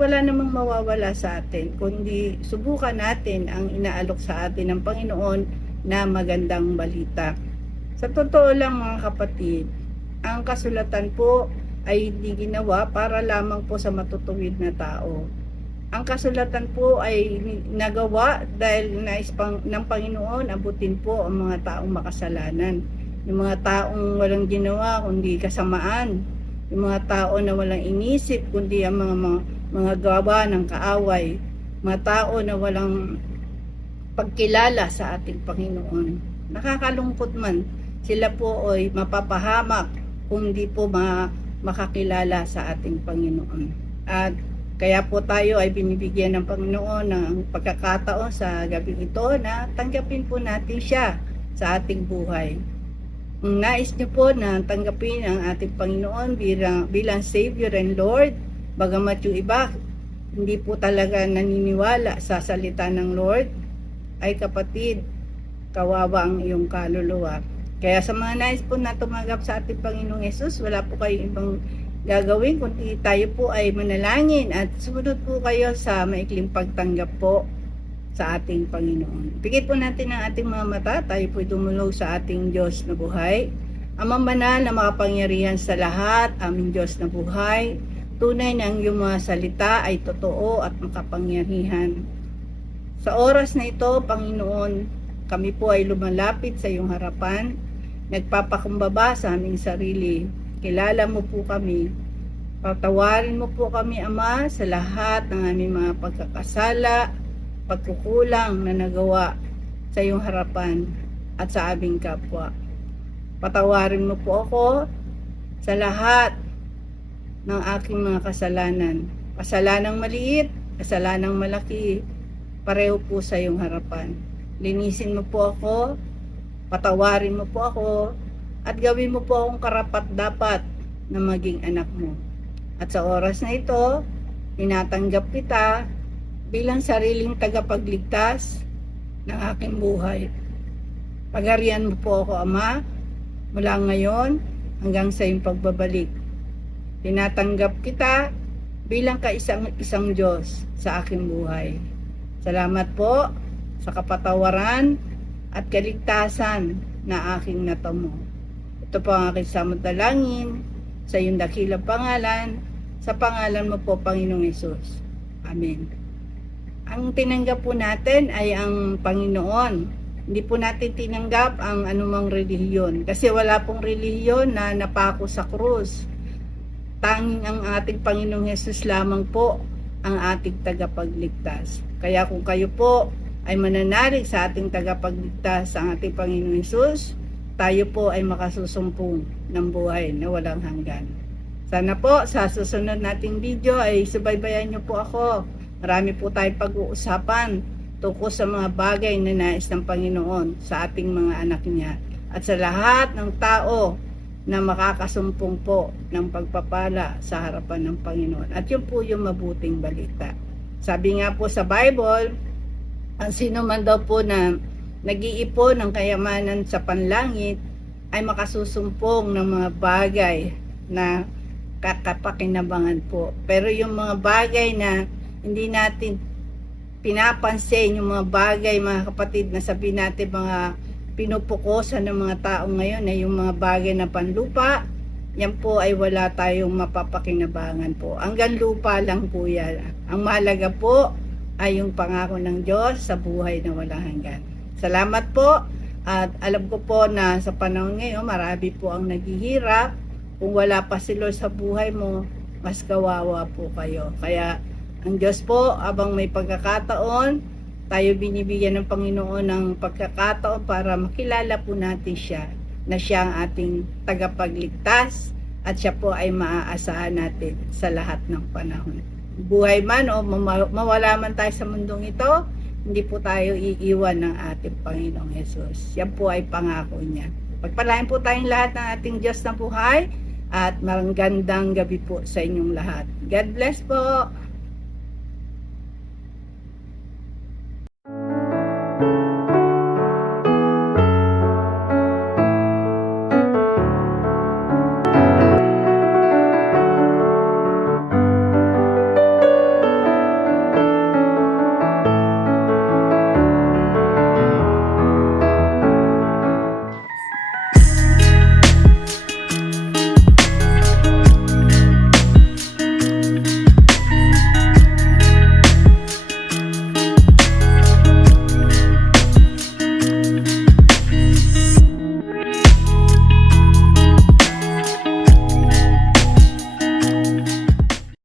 wala namang mawawala sa atin. Kundi subukan natin ang inaalok sa atin ng Panginoon na magandang balita. Sa totoo lang, mga kapatid, ang kasulatan po ay hindi ginawa para lamang po sa matutuwid na tao. Ang kasulatan po ay nagawa dahil nais ng Panginoon abutin po ang mga taong makasalanan. Yung mga taong walang ginawa kundi kasamaan. Yung mga tao na walang inisip kundi ang mga gawa ng kaaway. Mga tao na walang pagkilala sa ating Panginoon. Nakakalungkot man, sila po ay mapapahamak kung di po makakilala sa ating Panginoon. At kaya po tayo ay binibigyan ng Panginoon ng pagkakataon sa gabi ito na tanggapin po natin siya sa ating buhay. Kung nais niyo po na tanggapin ang ating Panginoon bilang Savior and Lord, bagamat yung iba hindi po talaga naniniwala sa salita ng Lord, ay kapatid, kawawa ang iyong kaluluwa. Kaya sa mga nais po na tumanggap sa ating Panginoong Yesus, wala po kayong ibang gagawin kundi tayo po ay manalangin at sumunod po kayo sa maikling pagtanggap po sa ating Panginoon. Pigit po natin ang ating mga mata, tayo po dumulog sa ating Diyos na buhay. Amang banal na makapangyarihan sa lahat, aming Diyos na buhay, tunay na ang iyong mga salita ay totoo at makapangyarihan. Sa oras na ito, Panginoon, kami po ay lumalapit sa iyong harapan, nagpapakumbaba sa aming sarili. Kilala mo po kami. Patawarin mo po kami, Ama, sa lahat ng aming mga pagkakasala, pagkukulang na nagawa sa iyong harapan at sa aming kapwa. Patawarin mo po ako sa lahat ng aking mga kasalanan. Kasalanang maliit, kasalanang malaki, pareho po sa iyong harapan. Linisin mo po ako, patawarin mo po ako, at gawin mo po akong karapat-dapat na maging anak mo. At sa oras na ito, tinatanggap kita bilang sariling tagapagligtas ng aking buhay. Pagarian mo po ako, Ama, mula ngayon hanggang sa iyong pagbabalik. Tinatanggap kita bilang isang Diyos sa aking buhay. Salamat po sa kapatawaran at kaligtasan na aking natamo. Ito po ang aking samot-dalangin sa iyong dakilang pangalan, sa pangalan mo po, Panginoong Yesus. Amen. Ang tinanggap po natin ay ang Panginoon. Hindi po natin tinanggap ang anumang relihiyon kasi wala pong relihiyon na napako sa krus. Tanging ang ating Panginoong Yesus lamang po ang ating tagapagligtas. Kaya kung kayo po ay mananalig sa ating tagapagligtas, ang ating Panginoong Yesus, tayo po ay makasusumpong ng buhay na walang hanggan. Sana po sa susunod nating video ay subaybayan niyo po ako. Marami po tayong pag-uusapan tungkol sa mga bagay na nais ng Panginoon sa ating mga anak niya at sa lahat ng tao na makakasumpong po ng pagpapala sa harapan ng Panginoon. At yun po yung mabuting balita. Sabi nga po sa Bible, ang sino man daw po na nag-iipon ng kayamanan sa panlangit ay makasusumpong ng mga bagay na kakapakinabangan po. Pero yung mga bagay na hindi natin pinapansin, yung mga bagay, mga kapatid, na sabi natin mga pinupukosan ng mga tao ngayon ay yung mga bagay na panlupa, yan po ay wala tayong mapapakinabangan po. Hanggang lupa lang po yan. Ang mahalaga po ay yung pangako ng Diyos sa buhay na walang hanggan. Salamat po, at alam ko po na sa panahon ngayon marami po ang naghihirap. Kung wala pa si Lord sa buhay mo, mas kawawa po kayo. Kaya ang Diyos po, abang may pagkakataon, tayo binibigyan ng Panginoon ng pagkakataon para makilala po natin siya, na siya ang ating tagapagligtas at siya po ay maaasahan natin sa lahat ng panahon. Buhay man o mawala man tayo sa mundong ito, hindi po tayo iiwan ng ating Panginoong Yesus. Yan po ay pangako niya. Pagpalain po tayong lahat ng ating Diyos na buhay at magandang gabi po sa inyong lahat. God bless po!